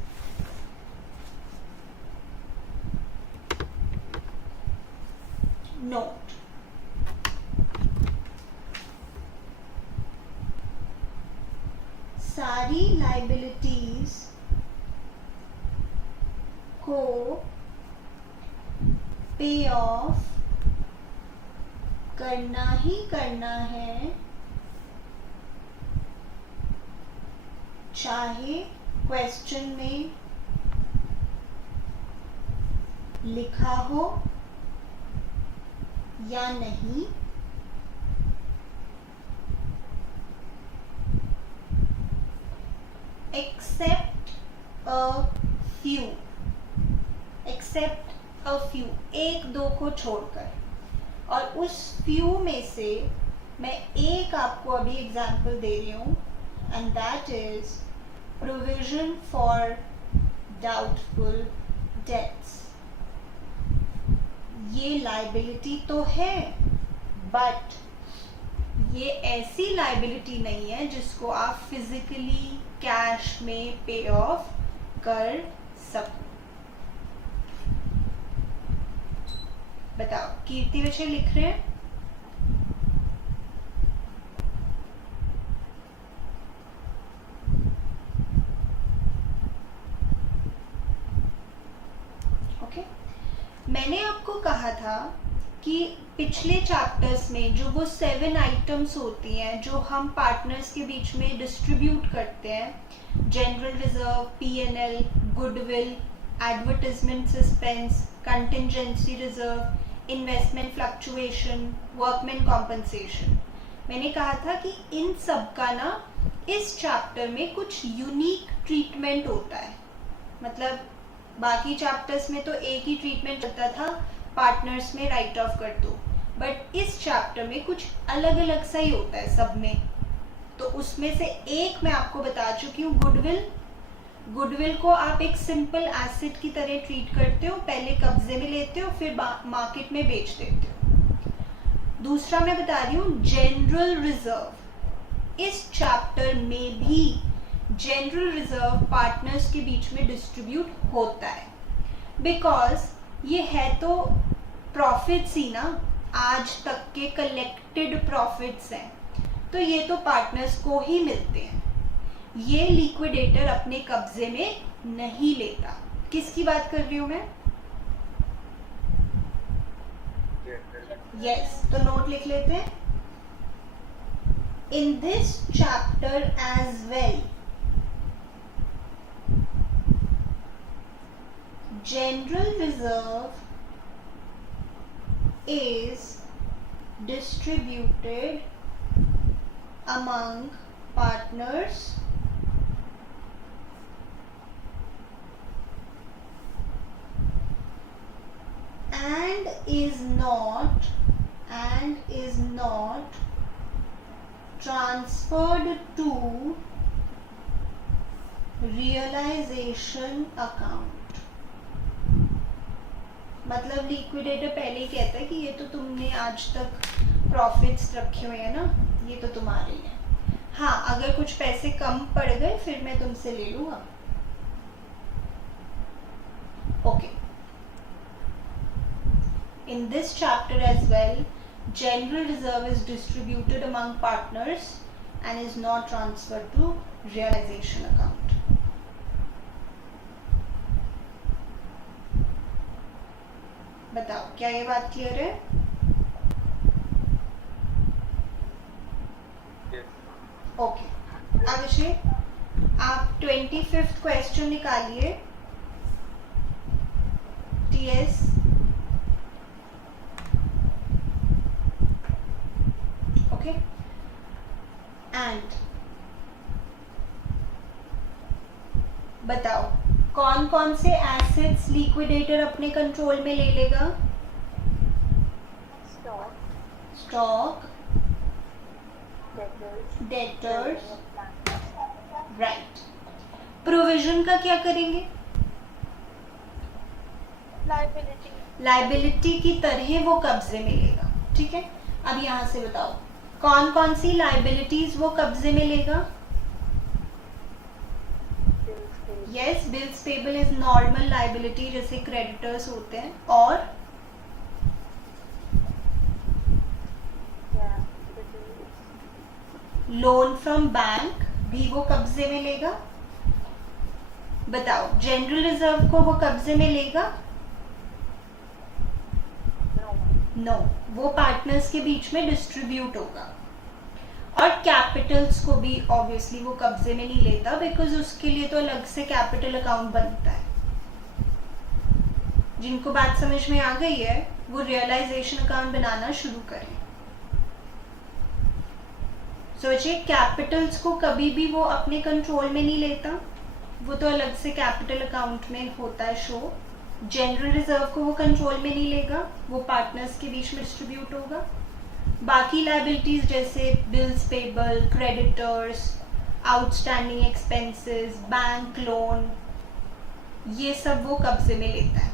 नोट, सारी लाइबिलिटीज को पे ऑफ करना ही करना है, चाहे क्वेश्चन में लिखा हो या नहीं। Except a few, except a few, एक दो को छोड़कर। और उस फ्यू में से मैं एक आपको अभी एग्जाम्पल दे रही हूँ, and that is provision for doubtful debts. ये लाइबिलिटी तो है, बट ये ऐसी लाइबिलिटी नहीं है जिसको आप फिजिकली कैश में पे ऑफ कर सको। बताओ, कीर्ति बच्चे लिख रहे हैं? ओके, मैंने आपको कहा था कि पिछले चैप्टर्स में जो वो 7 आइटम्स होती हैं जो हम पार्टनर्स के बीच में डिस्ट्रीब्यूट करते हैं, general reserve, PNL, goodwill, advertisement suspense, contingency reserve, investment fluctuation, workman compensation, मैंने कहा था कि इन सब का ना इस चैप्टर में कुछ यूनिक ट्रीटमेंट होता है। मतलब बाकी चैप्टर्स में तो एक ही ट्रीटमेंट होता था, पार्टनर्स में राइट ऑफ कर दो, बट इस चैप्टर में कुछ अलग अलग सा ही होता है सब में। तो उसमें से एक मैं आपको बता चुकी हूँ, गुडविल। गुडविल को आप एक सिंपल एसेट की तरह ट्रीट करते हो, पहले कब्जे में लेते हो, फिर मार्केट में बेच देते हो। दूसरा मैं बता रही हूँ जनरल रिजर्व। इस चैप्टर में भी जनरल रिजर्व पार्टनर्स के बीच में डिस्ट्रीब्यूट होता है, बिकॉज ये है तो प्रॉफिट्स ही ना, आज तक के कलेक्टेड प्रॉफिट्स हैं, तो ये तो पार्टनर्स को ही मिलते हैं। ये लिक्विडेटर अपने कब्जे में नहीं लेता। किसकी बात कर रही हूं मैं? यस, तो नोट लिख लेते हैं। In this chapter as well, general reserve is distributed among partners and is not transferred to realization account। मतलब लिक्विडेटर पहले ही कहता है कि ये तो तुमने आज तक प्रॉफिट्स रखे हुए हैं ना, ये तो तुम्हारे ही हैं। हाँ, अगर कुछ पैसे कम पड़ गए फिर मैं तुमसे ले लूँगा। Okay, in this chapter as well, general reserve is distributed among partners and is not transferred to realization account. बताओ क्या ये बात क्लियर है? ओके, अभिषेक आप 25th क्वेश्चन निकालिए. TS okay. एंड बताओ कौन कौन से एसेट्स लिक्विडेटर अपने कंट्रोल में ले लेगा? Stock, debtors, right. प्रोविजन का क्या करेंगे? लाइबिलिटी की तरह वो कब्जे में लेगा. ठीक है, अब यहां से बताओ कौन कौन सी लाइबिलिटीज वो कब्जे में लेगा? Yes, bills payable is normal liability जैसे क्रेडिटर्स होते हैं. और लोन फ्रॉम बैंक भी वो कब्जे में लेगा. बताओ जनरल रिजर्व को वो कब्जे में लेगा? नो, वो पार्टनर्स के बीच में डिस्ट्रीब्यूट होगा. और कैपिटल्स को भी ऑब्वियसली वो कब्जे में नहीं लेता, बिकॉज उसके लिए तो अलग से कैपिटल अकाउंट बनता है. जिनको बात समझ में आ गई है वो रियलाइजेशन अकाउंट बनाना शुरू करें. सोचिए, कैपिटल्स को कभी भी वो अपने कंट्रोल में नहीं लेता, वो तो अलग से कैपिटल अकाउंट में होता है शो. जनरल रिजर्व को वो कंट्रोल में नहीं लेगा, वो पार्टनर्स के बीच में डिस्ट्रीब्यूट होगा. बाकी लाइबिलिटीज जैसे bills payable, creditors, outstanding expenses, bank loan, ये सब वो कब्जे में लेता है.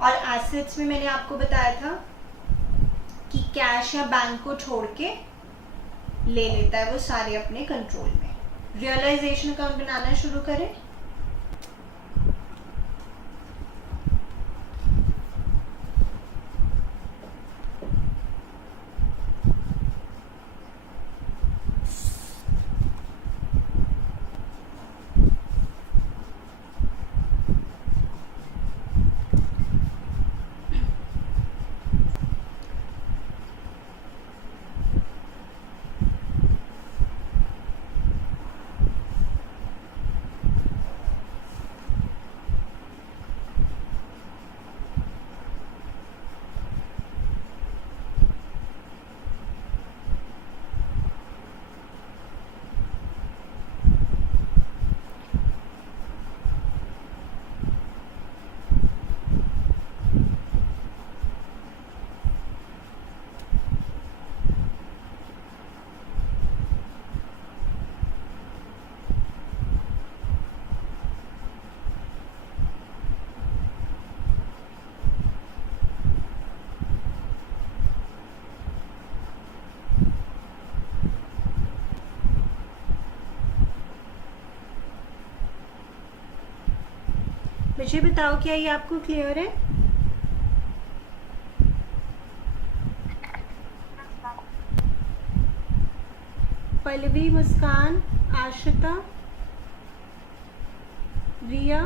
और एसेट्स में मैंने आपको बताया था कि कैश या बैंक को छोड़ के ले लेता है वो सारे अपने कंट्रोल में. रियलाइजेशन अकाउंट बनाना शुरू करें. मुझे बताओ क्या ये आपको क्लियर है? पल्लवी, मुस्कान, आशिता, रिया,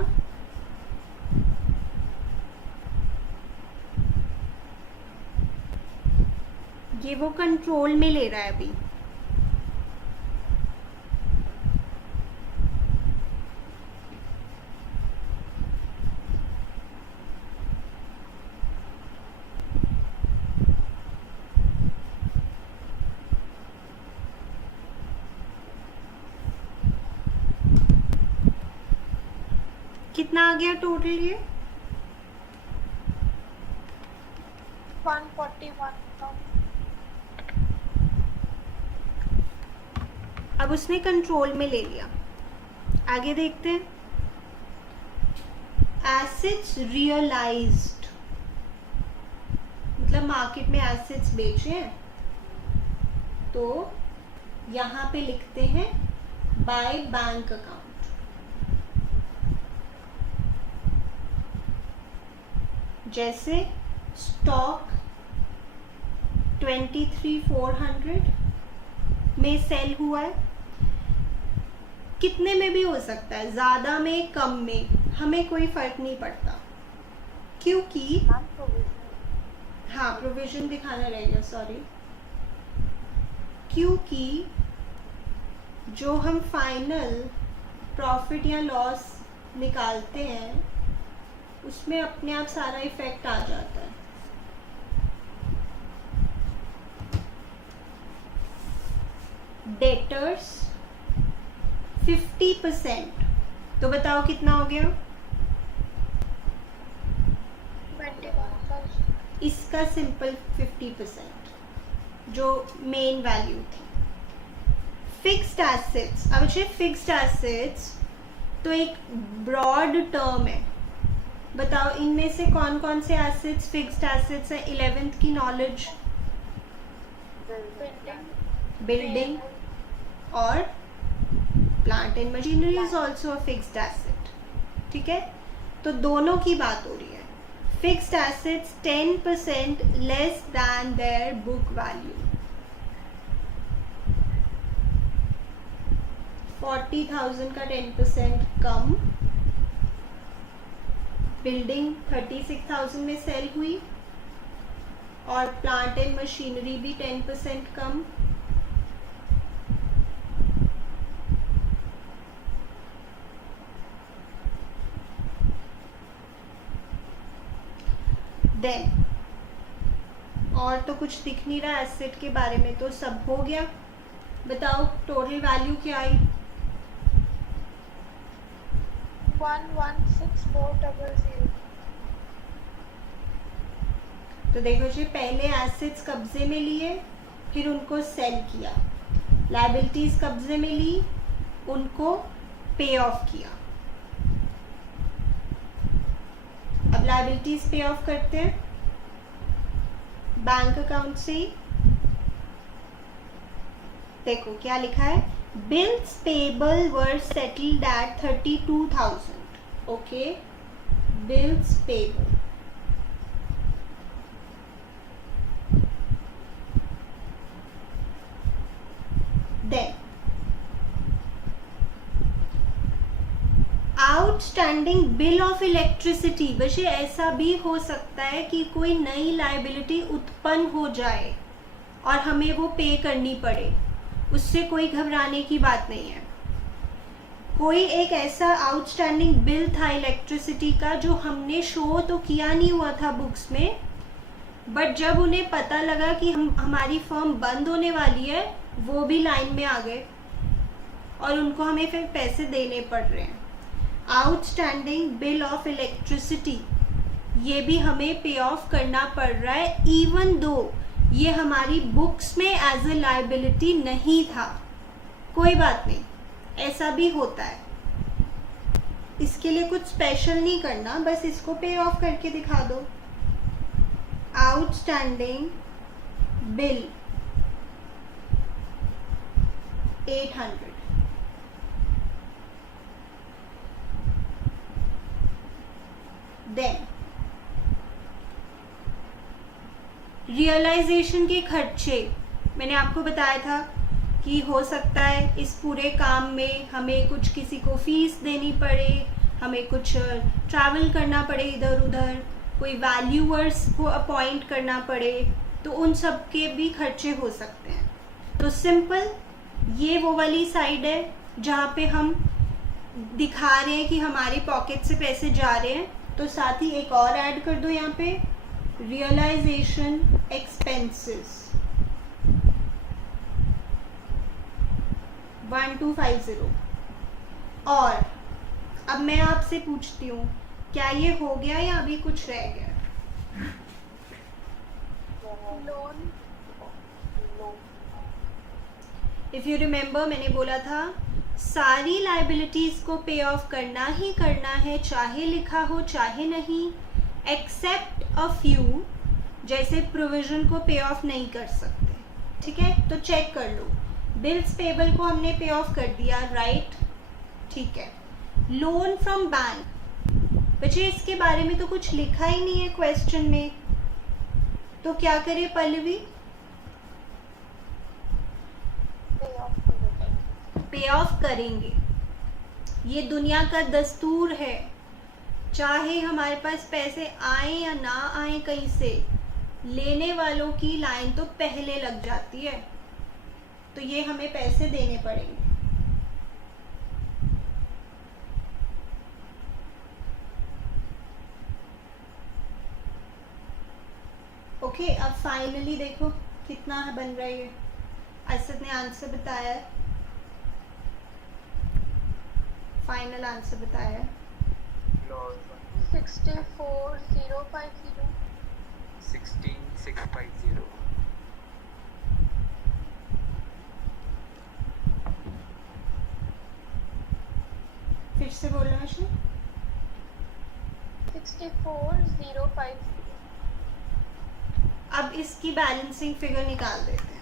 ये वो कंट्रोल में ले रहा है अभी. कितना आ गया टोटल ये? 141. अब उसने कंट्रोल में ले लिया. आगे देखते हैं. एसेट्स रियलाइज्ड मतलब मार्केट में एसेट्स बेचे हैं, तो यहाँ पे लिखते हैं बाय बैंक अकाउंट. जैसे स्टॉक 23,400 में सेल हुआ है। कितने में भी हो सकता है, ज़्यादा में कम में, हमें कोई फ़र्क नहीं पड़ता, क्योंकि हाँ प्रोविज़न दिखाना रहेगा, सॉरी, क्योंकि जो हम फाइनल प्रॉफिट या लॉस निकालते हैं उसमें अपने आप सारा इफेक्ट आ जाता है। डेटर्स 50%, तो बताओ कितना हो गया? 21,000। इसका सिंपल 50% जो मेन वैल्यू थी। फिक्स्ड एसेट्स, अब अच्छे फिक्स्ड एसेट्स तो एक ब्रॉड टर्म है, बताओ इनमें से कौन कौन से एसेट्स फिक्स्ड एसेट्स हैं 11th की नॉलेज? बिल्डिंग और plant and machinery is also a fixed asset, ठीक है, तो दोनों की बात हो रही है। Fixed assets 10% less than their book value, 40,000 का 10% कम, बिल्डिंग 36,000 में सेल हुई और प्लांट एंड मशीनरी भी 10% कम। देन और तो कुछ दिख नहीं रहा, एसेट के बारे में तो सब हो गया। बताओ टोटल वैल्यू क्या आई? 116,400। तो देखो जी, पहले एसेट्स कब्जे में लिए, फिर उनको सेल किया, लायबिलिटीज कब्जे में ली, उनको पे ऑफ किया। अब लायबिलिटीज पे ऑफ करते हैं बैंक अकाउंट से ही। देखो क्या लिखा है, bills payable were settled at 32,000। Okay, bills payable, then outstanding bill of electricity. वैसे ऐसा भी हो सकता है कि कोई नई लायबिलिटी उत्पन्न हो जाए और हमें वो पे करनी पड़े, उससे कोई घबराने की बात नहीं है। कोई एक ऐसा आउटस्टैंडिंग बिल था इलेक्ट्रिसिटी का जो हमने शो तो किया नहीं हुआ था बुक्स में, बट जब उन्हें पता लगा कि हमारी फर्म बंद होने वाली है, वो भी लाइन में आ गए और उनको हमें फिर पैसे देने पड़ रहे हैं। आउटस्टैंडिंग बिल ऑफ इलेक्ट्रिसिटी, ये भी हमें पे ऑफ करना पड़ रहा है, इवन दो ये हमारी बुक्स में एज ए लायबिलिटी नहीं था। कोई बात नहीं, ऐसा भी होता है, इसके लिए कुछ स्पेशल नहीं करना, बस इसको पे ऑफ करके दिखा दो। आउटस्टैंडिंग बिल 800, देन रियलाइजेशन के खर्चे, मैंने आपको बताया था कि हो सकता है इस पूरे काम में हमें कुछ किसी को फीस देनी पड़े, हमें कुछ ट्रैवल करना पड़े इधर उधर, कोई वैल्यूअर्स को अपॉइंट करना पड़े, तो उन सब के भी खर्चे हो सकते हैं। तो सिंपल ये वो वाली साइड है जहाँ पे हम दिखा रहे हैं कि हमारी पॉकेट से पैसे जा रहे हैं, तो साथ ही एक और ऐड कर दो यहाँ पे, रियलाइजेशन एक्सपेंसेस 1250। और अब मैं आपसे पूछती हूँ, क्या ये हो गया या अभी कुछ रह गया? लोन, इफ यू रिमेंबर मैंने बोला था सारी लायबिलिटीज को पे ऑफ करना ही करना है, चाहे लिखा हो चाहे नहीं, एक्सेप्ट अ फ्यू, जैसे प्रोविजन को पे ऑफ नहीं कर सकते, ठीक है। तो चेक कर लो, बिल्स पेबल को हमने पे ऑफ कर दिया, राइट, ठीक है। लोन फ्रॉम बैंक, बच्चे इसके बारे में तो कुछ लिखा ही नहीं है क्वेश्चन में, तो क्या करे पल्लवी? पे ऑफ करेंगे। ये दुनिया का दस्तूर है, चाहे हमारे पास पैसे आए या ना आए कहीं से, लेने वालों की लाइन तो पहले लग जाती है, तो ये हमें पैसे देने पड़ेंगे। ओके, अब फाइनली देखो कितना बन रहा है ये। असद ने आंसर बताया है, फाइनल आंसर बताया है। 64050। 16650. फिर से बोलो मुझे। 64050। अब इसकी बैलेंसिंग फिगर निकाल देते हैं।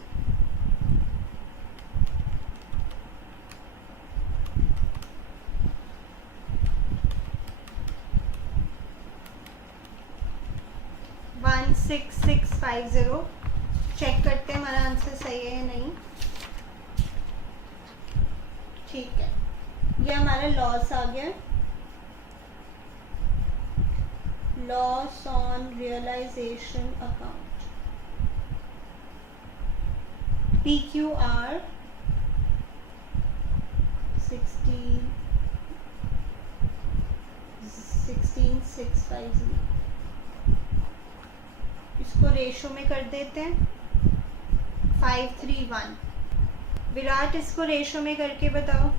वन 6650 चेक करते हैं हमारा आंसर सही है या नहीं। ठीक है, ये हमारा लॉस आ गया, loss on realisation account, PQR 16650। इसको रेशो में कर देते हैं 531। विराट, इसको रेशो में करके बताओ।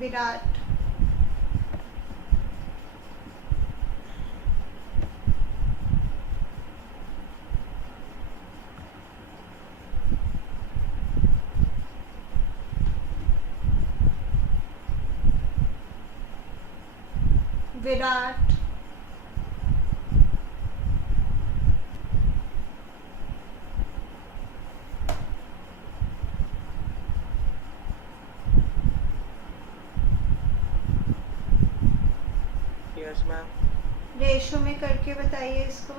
Virat, Virat, Yes, ma'am. Ratio में करके बताइए इसको।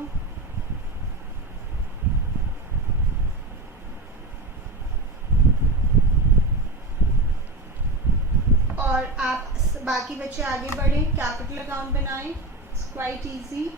और आप बाकी बच्चे आगे बढ़े, कैपिटल अकाउंट बनाएं, it's quite easy.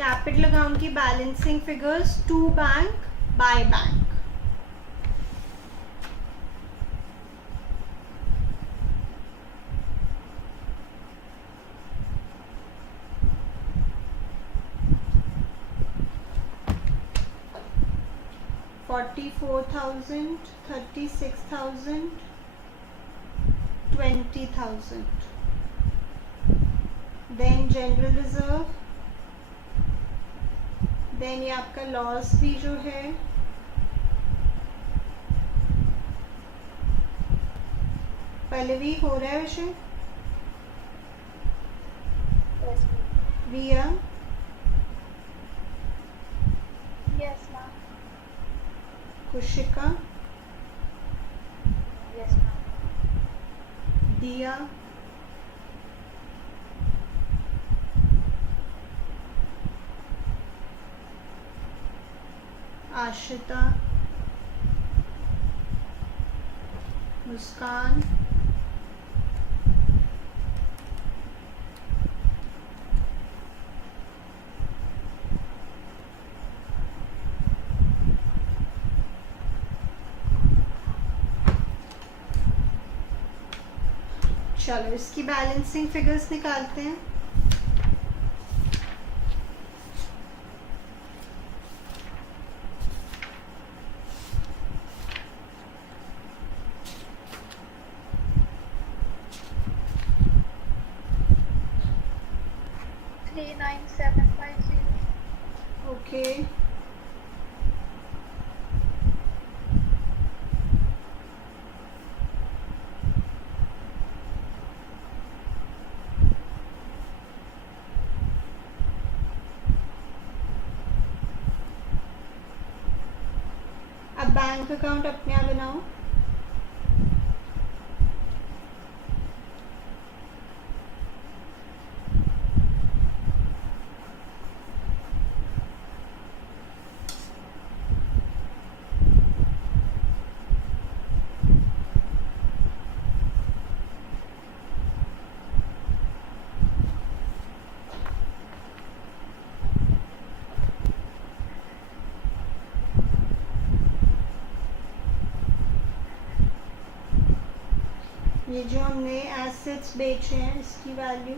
Capital account की balancing figures to bank by bank. $44,000, $36,000, $20,000। Then general reserve, then ये आपका लॉस भी जो है, पल्लवी हो रहा है विषय, रिया, Yes, ma'am. Kushika, Yes, ma'am. दिया, आशिता, मुस्कान, चलो इसकी बैलेंसिंग फिगर्स निकालते हैं। ओके, अब बैंक अकाउंट अपने आप बनाओ। ये जो हमने एसेट्स बेचे हैं इसकी वैल्यू,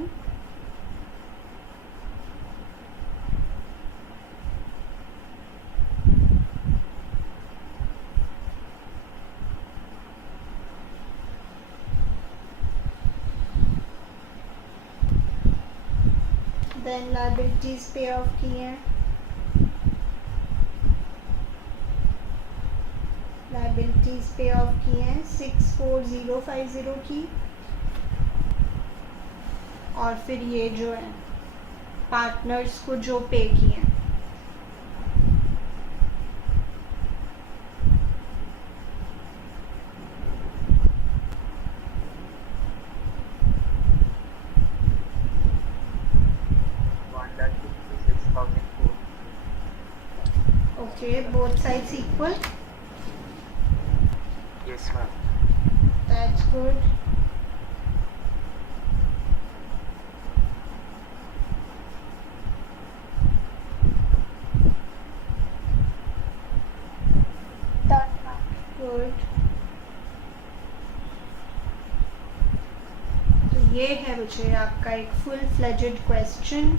देन लायबिलिटीज पे ऑफ की हैं, लायबिलिटीज पे ऑफ की हैं 64050 की, और फिर ये जो है पार्टनर्स को जो पे किए हैं। Okay, both sides equal. Yes, ma'am. That's good. Done, ma'am. Good. तो ये है मुझे आपका एक फुल फ्लेजेड क्वेश्चन।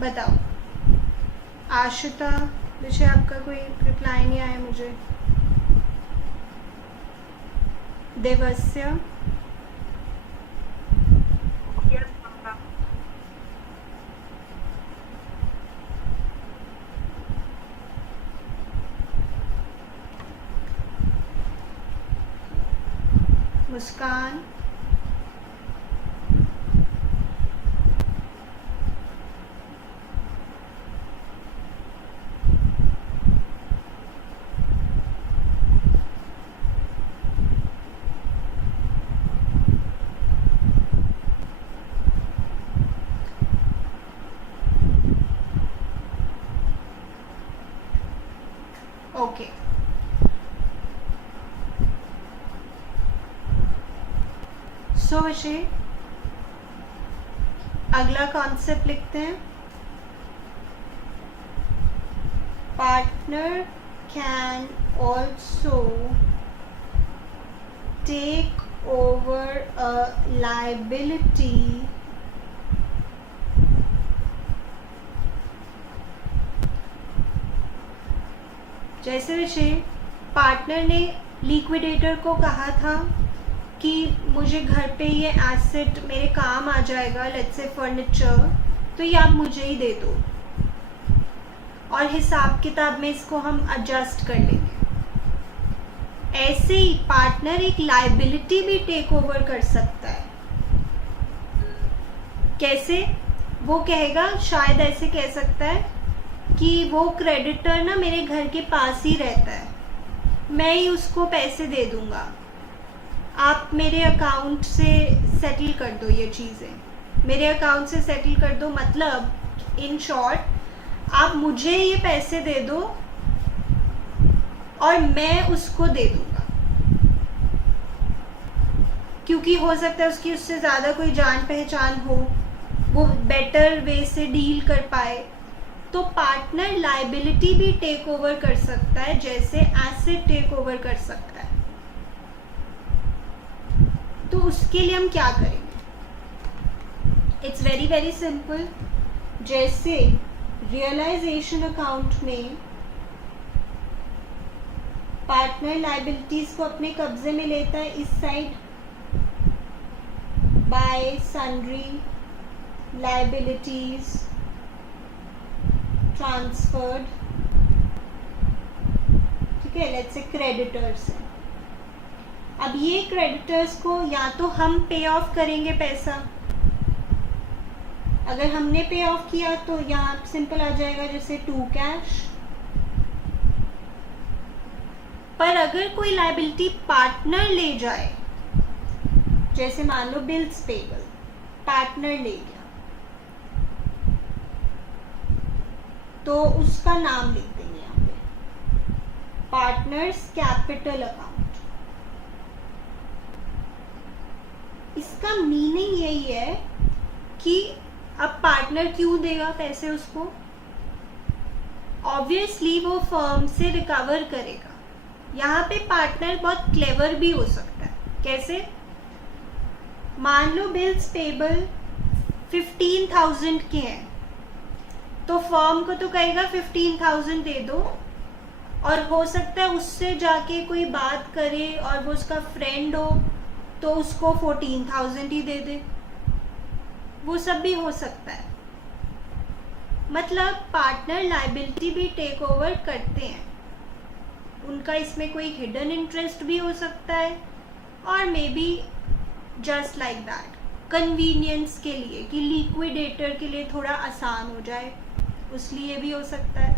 बताओ आशिता, मुझे आपका कोई रिप्लाई नहीं आया मुझे। देवस्य, Yes, ma'am. मुस्कान, ओके। सो बच्चे अगला कॉन्सेप्ट लिखते हैं। Partner can also take over a liability जैसे विषय पार्टनर ने लिक्विडेटर को कहा था कि मुझे घर पे ये एसेट मेरे काम आ जाएगा, लेट्स से फर्नीचर, तो ये आप मुझे ही दे दो। और हिसाब किताब में इसको हम एडजस्ट कर लेंगे। ऐसे ही पार्टनर एक लायबिलिटी भी टेक ओवर कर सकता है। कैसे? वो कहेगा, शायद ऐसे कह सकता है कि वो क्रेडिटर ना मेरे घर के पास ही रहता है, मैं ही उसको पैसे दे दूंगा, आप मेरे अकाउंट से सेटल कर दो, ये चीज़ें मेरे अकाउंट से सेटल कर दो। मतलब इन शॉर्ट आप मुझे ये पैसे दे दो और मैं उसको दे दूंगा, क्योंकि हो सकता है उसकी उससे ज़्यादा कोई जान पहचान हो, वो बेटर वे से डील कर पाए। तो पार्टनर लायबिलिटी भी टेक ओवर कर सकता है, जैसे एसेट टेक ओवर कर सकता है। तो उसके लिए हम क्या करेंगे? It's very very simple. जैसे रियलाइजेशन अकाउंट में पार्टनर लायबिलिटीज को अपने कब्जे में लेता है, इस side by sundry liabilities transferred, ठीक है, लेट्स से क्रेडिटर्स है। अब ये क्रेडिटर्स को या तो हम पे ऑफ करेंगे पैसा, अगर हमने पे ऑफ किया तो यहाँ सिंपल आ जाएगा जैसे टू कैश। पर अगर कोई लायबिलिटी पार्टनर ले जाए, जैसे मान लो बिल्स पेबल पार्टनर ले गया, तो उसका नाम लिख देंगे यहाँ पे, पार्टनर्स कैपिटल अकाउंट। इसका मीनिंग यही है कि अब पार्टनर क्यों देगा पैसे उसको? ऑब्वियसली वो फर्म से रिकवर करेगा। यहाँ पे पार्टनर बहुत क्लेवर भी हो सकता है। कैसे? मान लो बिल्स पेबल 15,000 के हैं, तो फर्म को तो कहेगा 15,000 दे दो, और हो सकता है उससे जाके कोई बात करे और वो उसका फ्रेंड हो तो उसको 14,000 ही दे दे, वो सब भी हो सकता है। मतलब पार्टनर लायबिलिटी भी टेक ओवर करते हैं, उनका इसमें कोई हिडन इंटरेस्ट भी हो सकता है, और may be just like that convenience के लिए, कि लिक्विडेटर के लिए थोड़ा आसान हो जाए, उस लिए भी हो सकता है।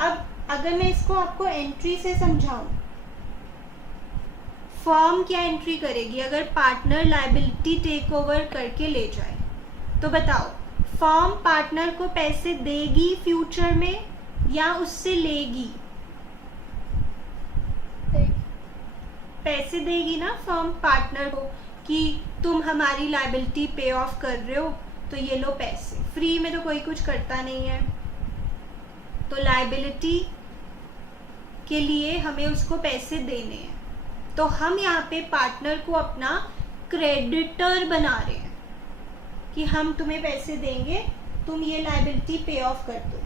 अब अगर मैं इसको आपको एंट्री से समझाऊं, फर्म क्या एंट्री करेगी अगर पार्टनर लायबिलिटी टेक ओवर करके ले जाए? तो बताओ, फर्म पार्टनर को पैसे देगी फ्यूचर में या उससे लेगी? पैसे देगी ना फर्म पार्टनर को, कि तुम हमारी लायबिलिटी पे ऑफ कर रहे हो तो ये लो पैसे। फ्री में तो कोई कुछ करता नहीं है, तो लायबिलिटी के लिए हमें उसको पैसे देने हैं। तो हम यहाँ पे पार्टनर को अपना क्रेडिटर बना रहे हैं कि हम तुम्हें पैसे देंगे, तुम ये लायबिलिटी पे ऑफ कर दो।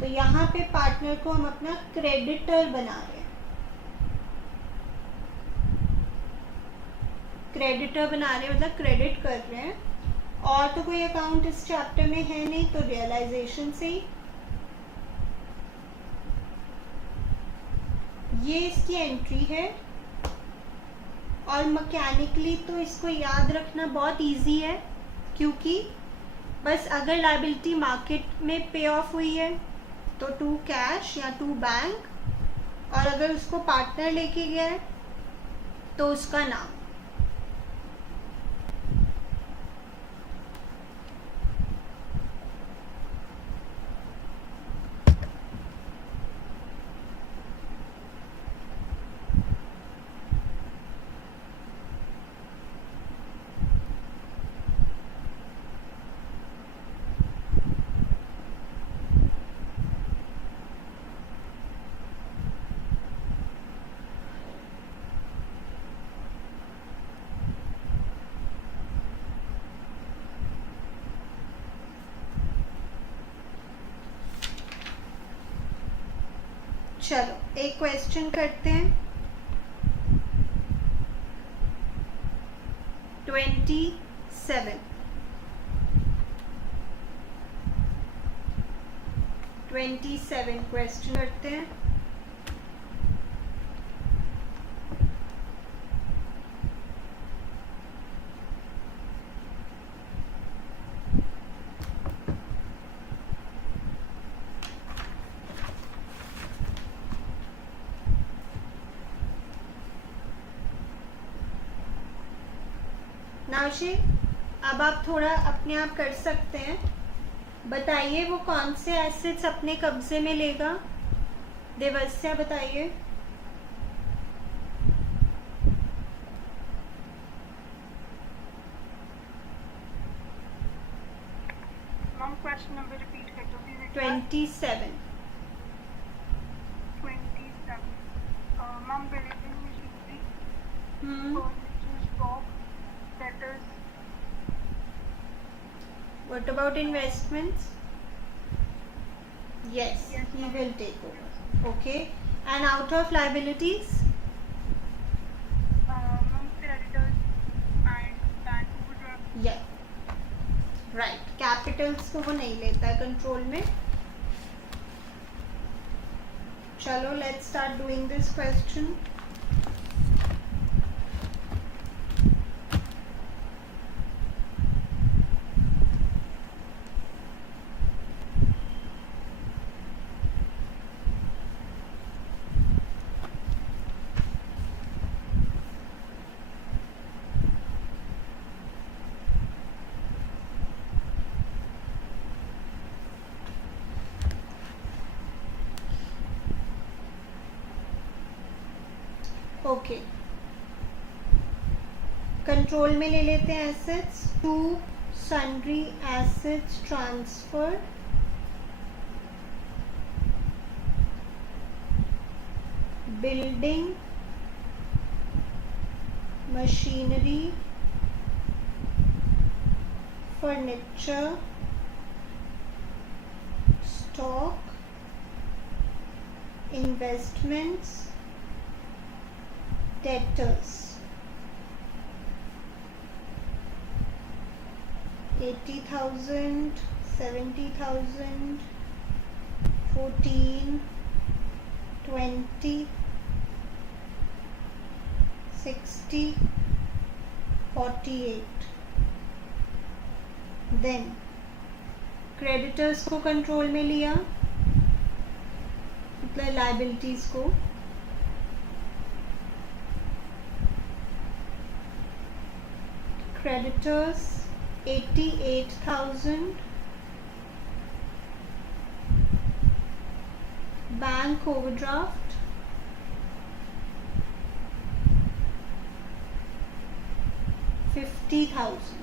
तो यहाँ पे पार्टनर को हम अपना क्रेडिटर बना रहे हैं। क्रेडिटर बना रहे हैं मतलब क्रेडिट कर रहे हैं। और तो कोई अकाउंट इस चैप्टर में है नहीं, तो रियलाइजेशन से ही ये इसकी एंट्री है। और मैकेनिकली तो इसको याद रखना बहुत इजी है, क्योंकि बस अगर लायबिलिटी मार्केट में पे ऑफ हुई है तो टू कैश या टू बैंक, और अगर उसको पार्टनर लेके गया है तो उसका नाम। चलो एक क्वेश्चन करते हैं। 27 27 क्वेश्चन करते हैं. नाउशी, अब आप थोड़ा अपने आप कर सकते हैं. बताइए वो कौन से एसेट्स अपने कब्जे में लेगा. देवस्या बताइए. मैम क्वेश्चन नंबर रिपीट कर दो please. 27. 27. Ma'am building machinery, Hmm. Furniture, stock, debtors. What about investments? Yes, Yes, he ma'am. will take over. Okay. And out of liabilities? Ma'am creditors and bank overdraft. Yeah. Right. Capitals को वो नहीं लेता है control में. चलो, let's start doing this question. Okay, control में ले लेते हैं assets. To sundry assets transfer. Building machinery, furniture, stock, investments, debtors. 80,000, 70,000, 14, 20, 60, 48. Then creditors को कंट्रोल में लिया, मतलब liabilities को. Creditors 88,000. Bank overdraft 50,000.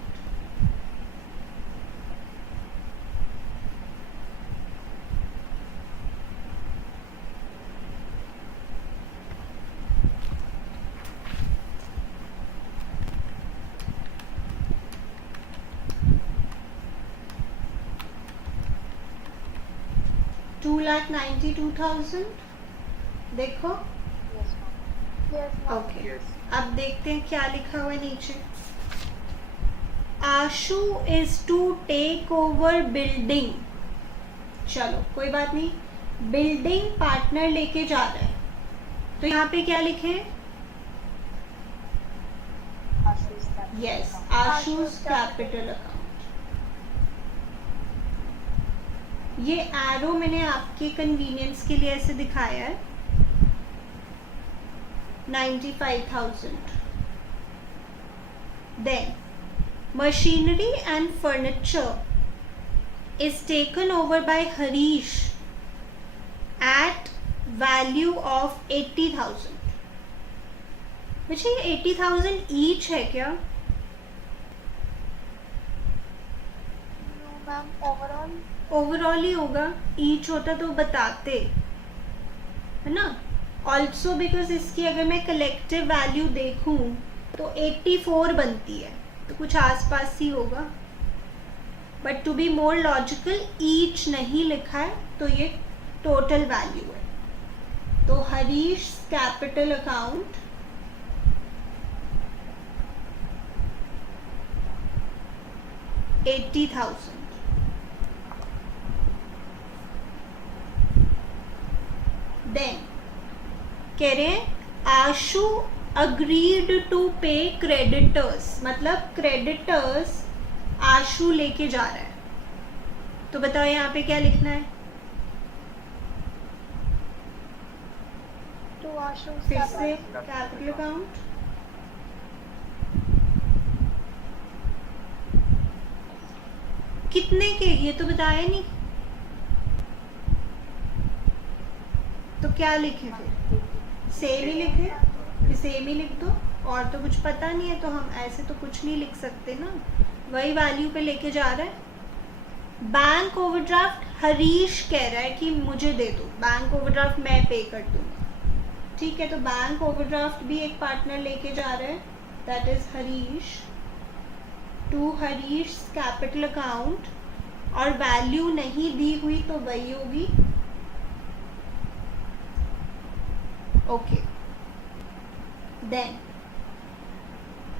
$292,000. देखो. Yes ma'am. Okay, Yes. अब देखते हैं क्या लिखा हुआ है नीचे. Ashu is to take over building. चलो कोई बात नहीं, बिल्डिंग पार्टनर लेके जा रहा है, तो यहाँ पे क्या लिखे? Yes, Ashu's capital account. ये एरो मैंने आपके कन्वीनियंस के लिए ऐसे दिखाया है. 95,000. Then machinery and furniture is taken over by Harish at value of 80,000. मुझे 80,000 each है क्या? No ma'am, overall. ओवरऑल ही होगा. ईच होता तो बताते, है ना. ऑल्सो बिकॉज इसकी अगर मैं कलेक्टिव वैल्यू देखूं तो 84 बनती है, तो कुछ आसपास ही होगा. But to be more logical each नहीं लिखा है, तो ये टोटल वैल्यू है. तो हरीश कैपिटल अकाउंट $80,000. देन कह रहे हैं आशु अग्रीड टू पे क्रेडिटर्स, मतलब क्रेडिटर्स आशु लेके जा रहा है। तो बताओ यहाँ पे क्या लिखना है? टू आशु फिर से कैपिटल अकाउंट, कितने के, ये तो बताया नहीं, तो क्या लिखे फिर? सेम ही लिखे, फिर सेम ही लिख दो, और तो कुछ पता नहीं है तो हम ऐसे तो कुछ नहीं लिख सकते ना, वही वैल्यू पे लेके जा रहा है। बैंक ओवरड्राफ्ट हरीश कह रहा है कि मुझे दे दो, बैंक ओवरड्राफ्ट मैं पे कर दूंगा, ठीक है। तो बैंक ओवरड्राफ्ट भी एक पार्टनर लेके जा रहा है, that is Harish, to Harish capital account, और वैल्यू नहीं दी हुई तो वही होगी, okay. Then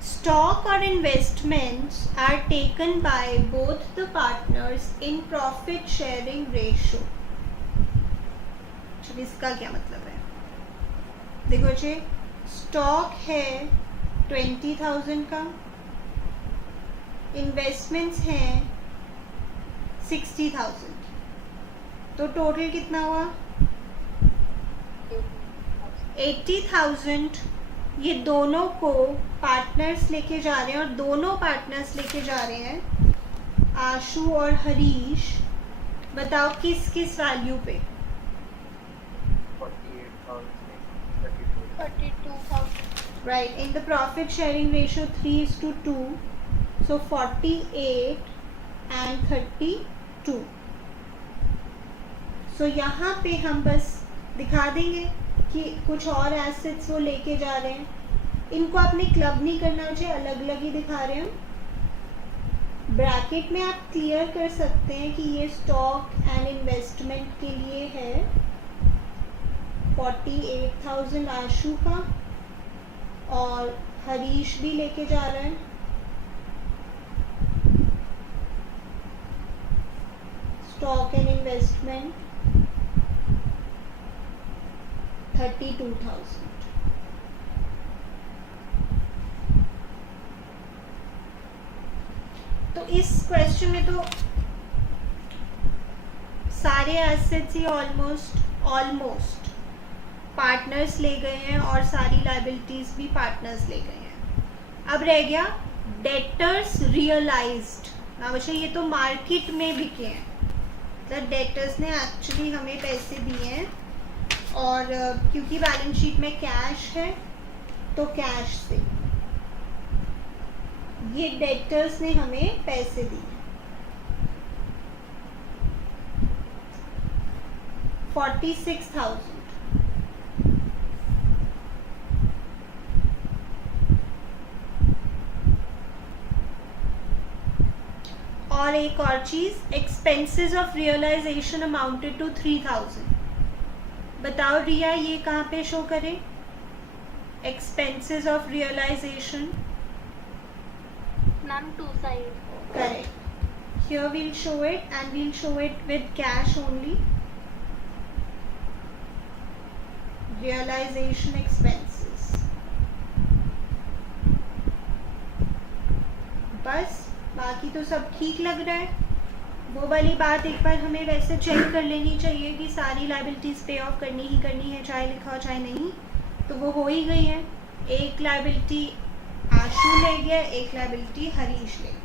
stock or investments are taken by both the partners in profit sharing ratio। चलिए इसका क्या मतलब है? देखो जी, स्टॉक है 20,000 का, इन्वेस्टमेंट्स हैं 60,000, तो टोटल कितना हुआ? 80,000। ये दोनों को पार्टनर्स लेके जा रहे हैं, और दोनों पार्टनर्स लेके जा रहे हैं आशु और हरीश। बताओ किस किस वैल्यू पे? 32,000। Right, in the profit sharing ratio 3:2, so 48 and 32। सो यहाँ पे हम बस दिखा देंगे कि कुछ और एसेट्स वो लेके जा रहे हैं, इनको आपने क्लब नहीं करना चाहिए, अलग अलग ही दिखा रहे हैं। ब्रैकेट में आप क्लियर कर सकते हैं कि ये स्टॉक एंड इन्वेस्टमेंट के लिए है 48,000 आशु का, और हरीश भी लेके जा रहा है स्टॉक एंड इन्वेस्टमेंट 32,000। तो इस क्वेश्चन में तो सारे एसेट्स ही ऑलमोस्ट पार्टनर्स ले गए हैं, और सारी लायबिलिटीज भी पार्टनर्स ले गए हैं। अब रह गया डेटर्स रियलाइज्ड। ना बच्चा, ये तो मार्केट में बिके हैं, मतलब डेटर्स ने एक्चुअली हमें पैसे दिए हैं, और क्योंकि बैलेंस शीट में कैश है तो कैश से ये डेटर्स ने हमें पैसे दिए 46,000। और एक और चीज, expenses of realisation amounted to 3,000। बताओ रिया, ये कहाँ पे शो करें? Expenses of realisation, ma'am to side. correct, here we'll show it, and we'll show it with cash only, realization expenses। बस, बाकी तो सब ठीक लग रहा है। वो वाली बात एक बार हमें वैसे चेक कर लेनी चाहिए कि सारी लायबिलिटीज पे ऑफ करनी ही करनी है, चाहे लिखा हो चाहे नहीं, तो वो हो ही गई है। एक लायबिलिटी आशु ले गया, एक लायबिलिटी हरीश ले गया।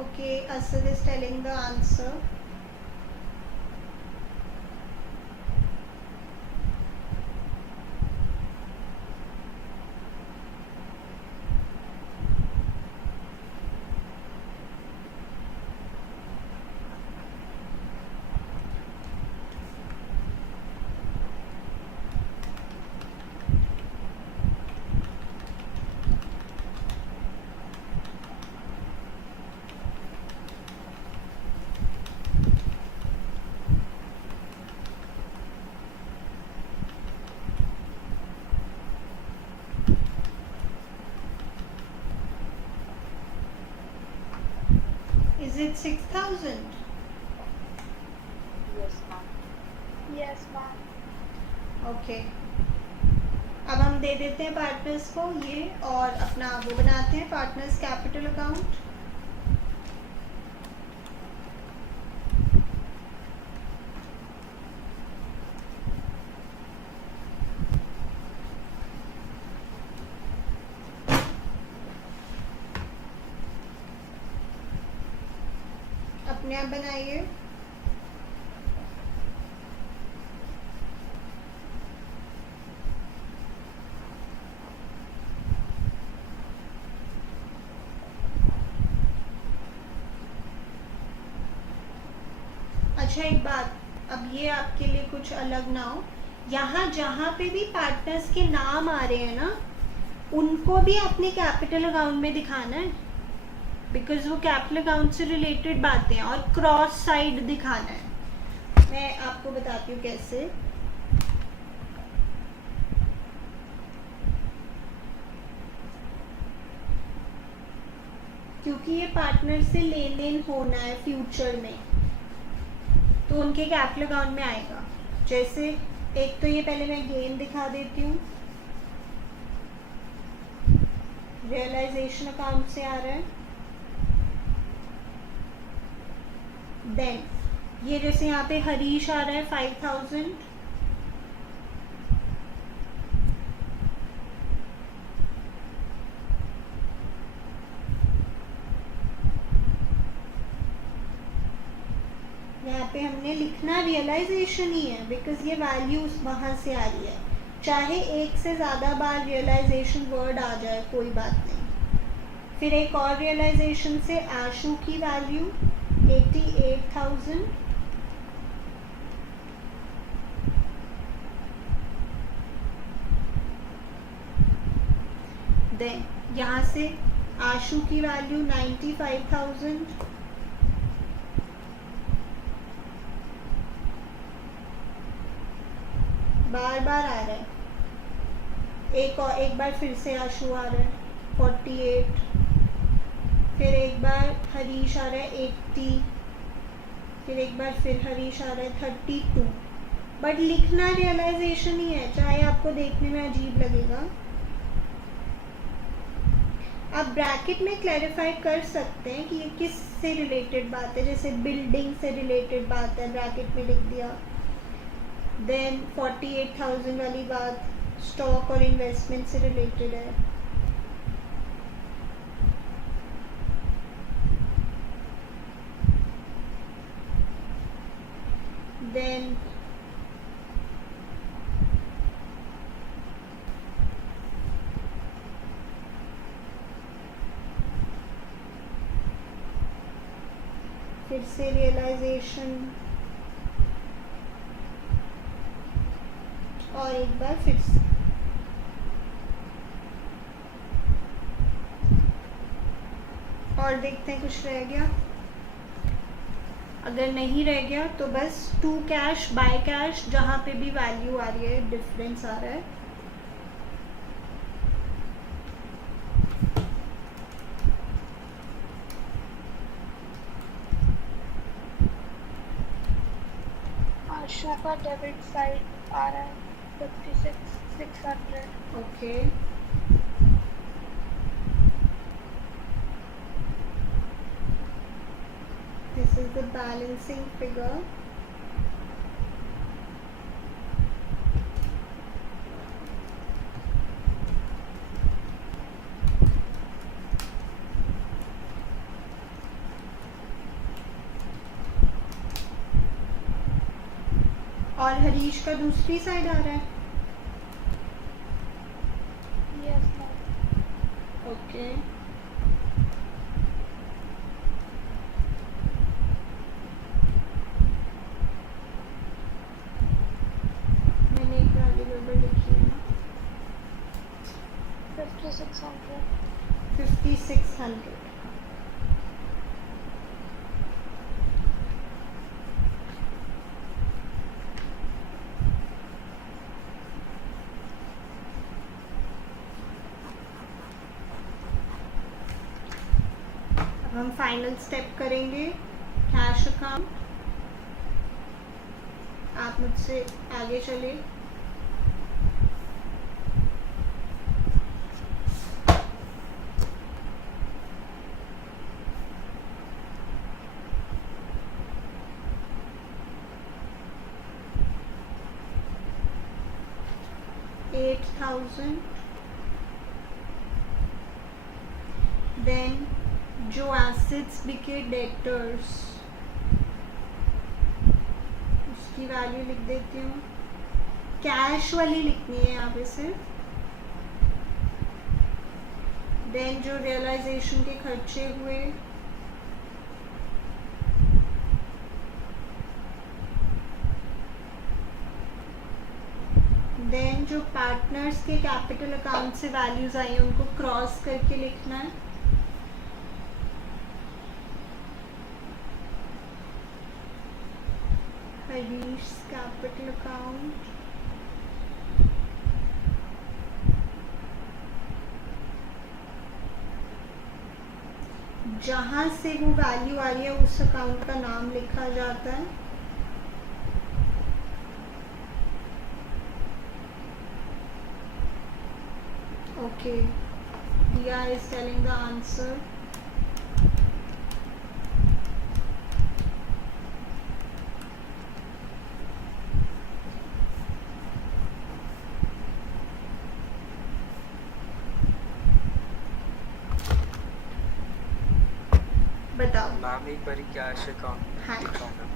Okay, Asad is telling the answer। it 6,000? Yes, ma'am. Yes, ma'am. Okay, अब हम दे देते हैं पार्टनर्स को ये, और अपना वो बनाते हैं पार्टनर्स कैपिटल अकाउंट। अपने आप बनाइए। अच्छा एक बात, अब ये आपके लिए कुछ अलग ना हो, यहाँ जहाँ पे भी पार्टनर्स के नाम आ रहे हैं ना, उनको भी आपने कैपिटल अकाउंट में दिखाना है, बिकॉज वो कैपिटल अकाउंट से रिलेटेड बातें हैं, और क्रॉस साइड दिखाना है। मैं आपको बताती हूँ कैसे। क्योंकि ये पार्टनर से लेन देन होना है फ्यूचर में, तो उनके कैपिटल अकाउंट में आएगा। जैसे एक तो ये पहले मैं गेन दिखा देती हूँ, रियलाइजेशन अकाउंट से आ रहा है। देन ये जैसे यहाँ पे हरीश आ रहा है 5,000, यहाँ पे हमने लिखना रियलाइजेशन ही है, बिकॉज ये वैल्यू वहाँ से आ रही है। चाहे एक से ज़्यादा बार रियलाइजेशन वर्ड आ जाए कोई बात नहीं। फिर एक और रियलाइजेशन से आशु की वैल्यू 88,000, देन यहाँ से आशु की वैल्यू 95,000, बार बार आ रहा है। एक बार फिर से आशु आ रहा है 48, फिर एक बार हरीश आ रहा है 80, फिर एक बार फिर हरीश आ रहा है 32। बट लिखना रियलाइजेशन ही है, चाहे आपको देखने में अजीब लगेगा। आप ब्रैकेट में क्लैरिफाई कर सकते हैं कि ये किस से रिलेटेड बात है, जैसे बिल्डिंग से रिलेटेड बात है, ब्रैकेट में लिख दिया। देन 48,000 वाली बात स्टॉक और इन्वेस्टमेंट से रिलेटेड है। देन फिर से रियलाइजेशन, और एक बार फिर से। और देखते हैं कुछ रह गया। अगर नहीं रह गया तो बस टू कैश बाय कैश, जहाँ पे भी वैल्यू आ रही है, डिफरेंस आ रहा है, आशु का डेबिट साइड आ रहा है 56,600. Okay. This is the balancing figure. और हरीश का दूसरी साइड आ रहा है। Yes, ma'am. ओके। मैंने एक वैल्यू गड़बड़ लिखी है ना, 5600. 5600। हम हम फाइनल स्टेप करेंगे कैश अकाउंट। आप मुझसे आगे चले। $8,000। देन जो एसेट्स बिके डेटर्स, उसकी वैल्यू लिख देती हूँ। कैश वाली लिखनी है यहाँ पे सिर्फ। देन जो रियलाइजेशन के खर्चे हुए, देन जो पार्टनर्स के कैपिटल अकाउंट से वैल्यूज आई हैं उनको क्रॉस करके लिखना है। हरीश कैपिटल अकाउंट, जहां से वो वैल्यू आई है उस अकाउंट का नाम लिखा जाता है। Okay, Dia is telling the answer. बताओ मैम एक बारी कैश अकाउंट हाँ। दिखाऊंगा।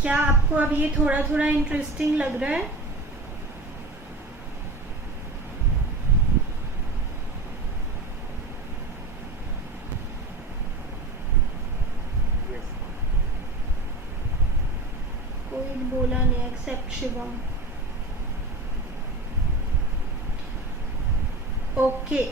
क्या आपको अब ये थोड़ा थोड़ा इंटरेस्टिंग लग रहा है? यस कोई बोला नहीं एक्सेप्ट शिवम। ओके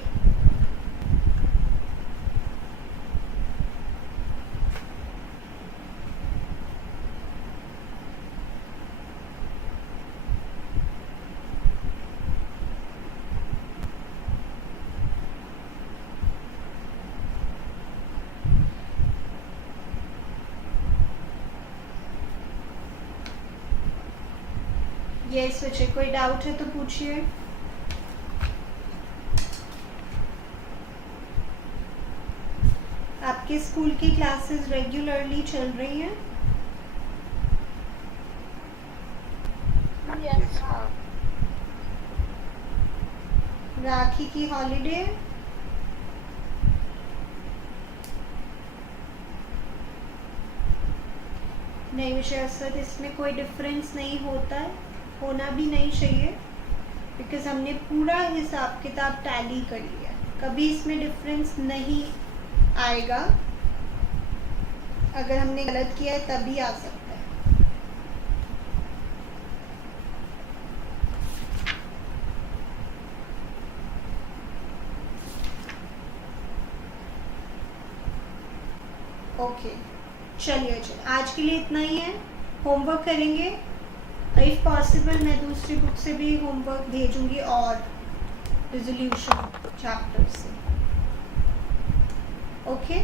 यस बच्चे, कोई डाउट है तो पूछिए। आपके स्कूल की क्लासेस रेगुलरली चल रही हैं? Yes, ma'am. राखी की हॉलीडे? नहीं विषय असद, इसमें कोई डिफरेंस नहीं होता है, होना भी नहीं चाहिए, बिकॉज हमने पूरा हिसाब किताब टैली कर लिया, कभी इसमें डिफरेंस नहीं आएगा। अगर हमने गलत किया है तभी आ सकता है। ओके चलिए, आज के लिए इतना ही है। होमवर्क करेंगे, इफ पॉसिबल मैं दूसरी बुक से भी होमवर्क भेजूंगी और रिजोल्यूशन चैप्टर से। ओके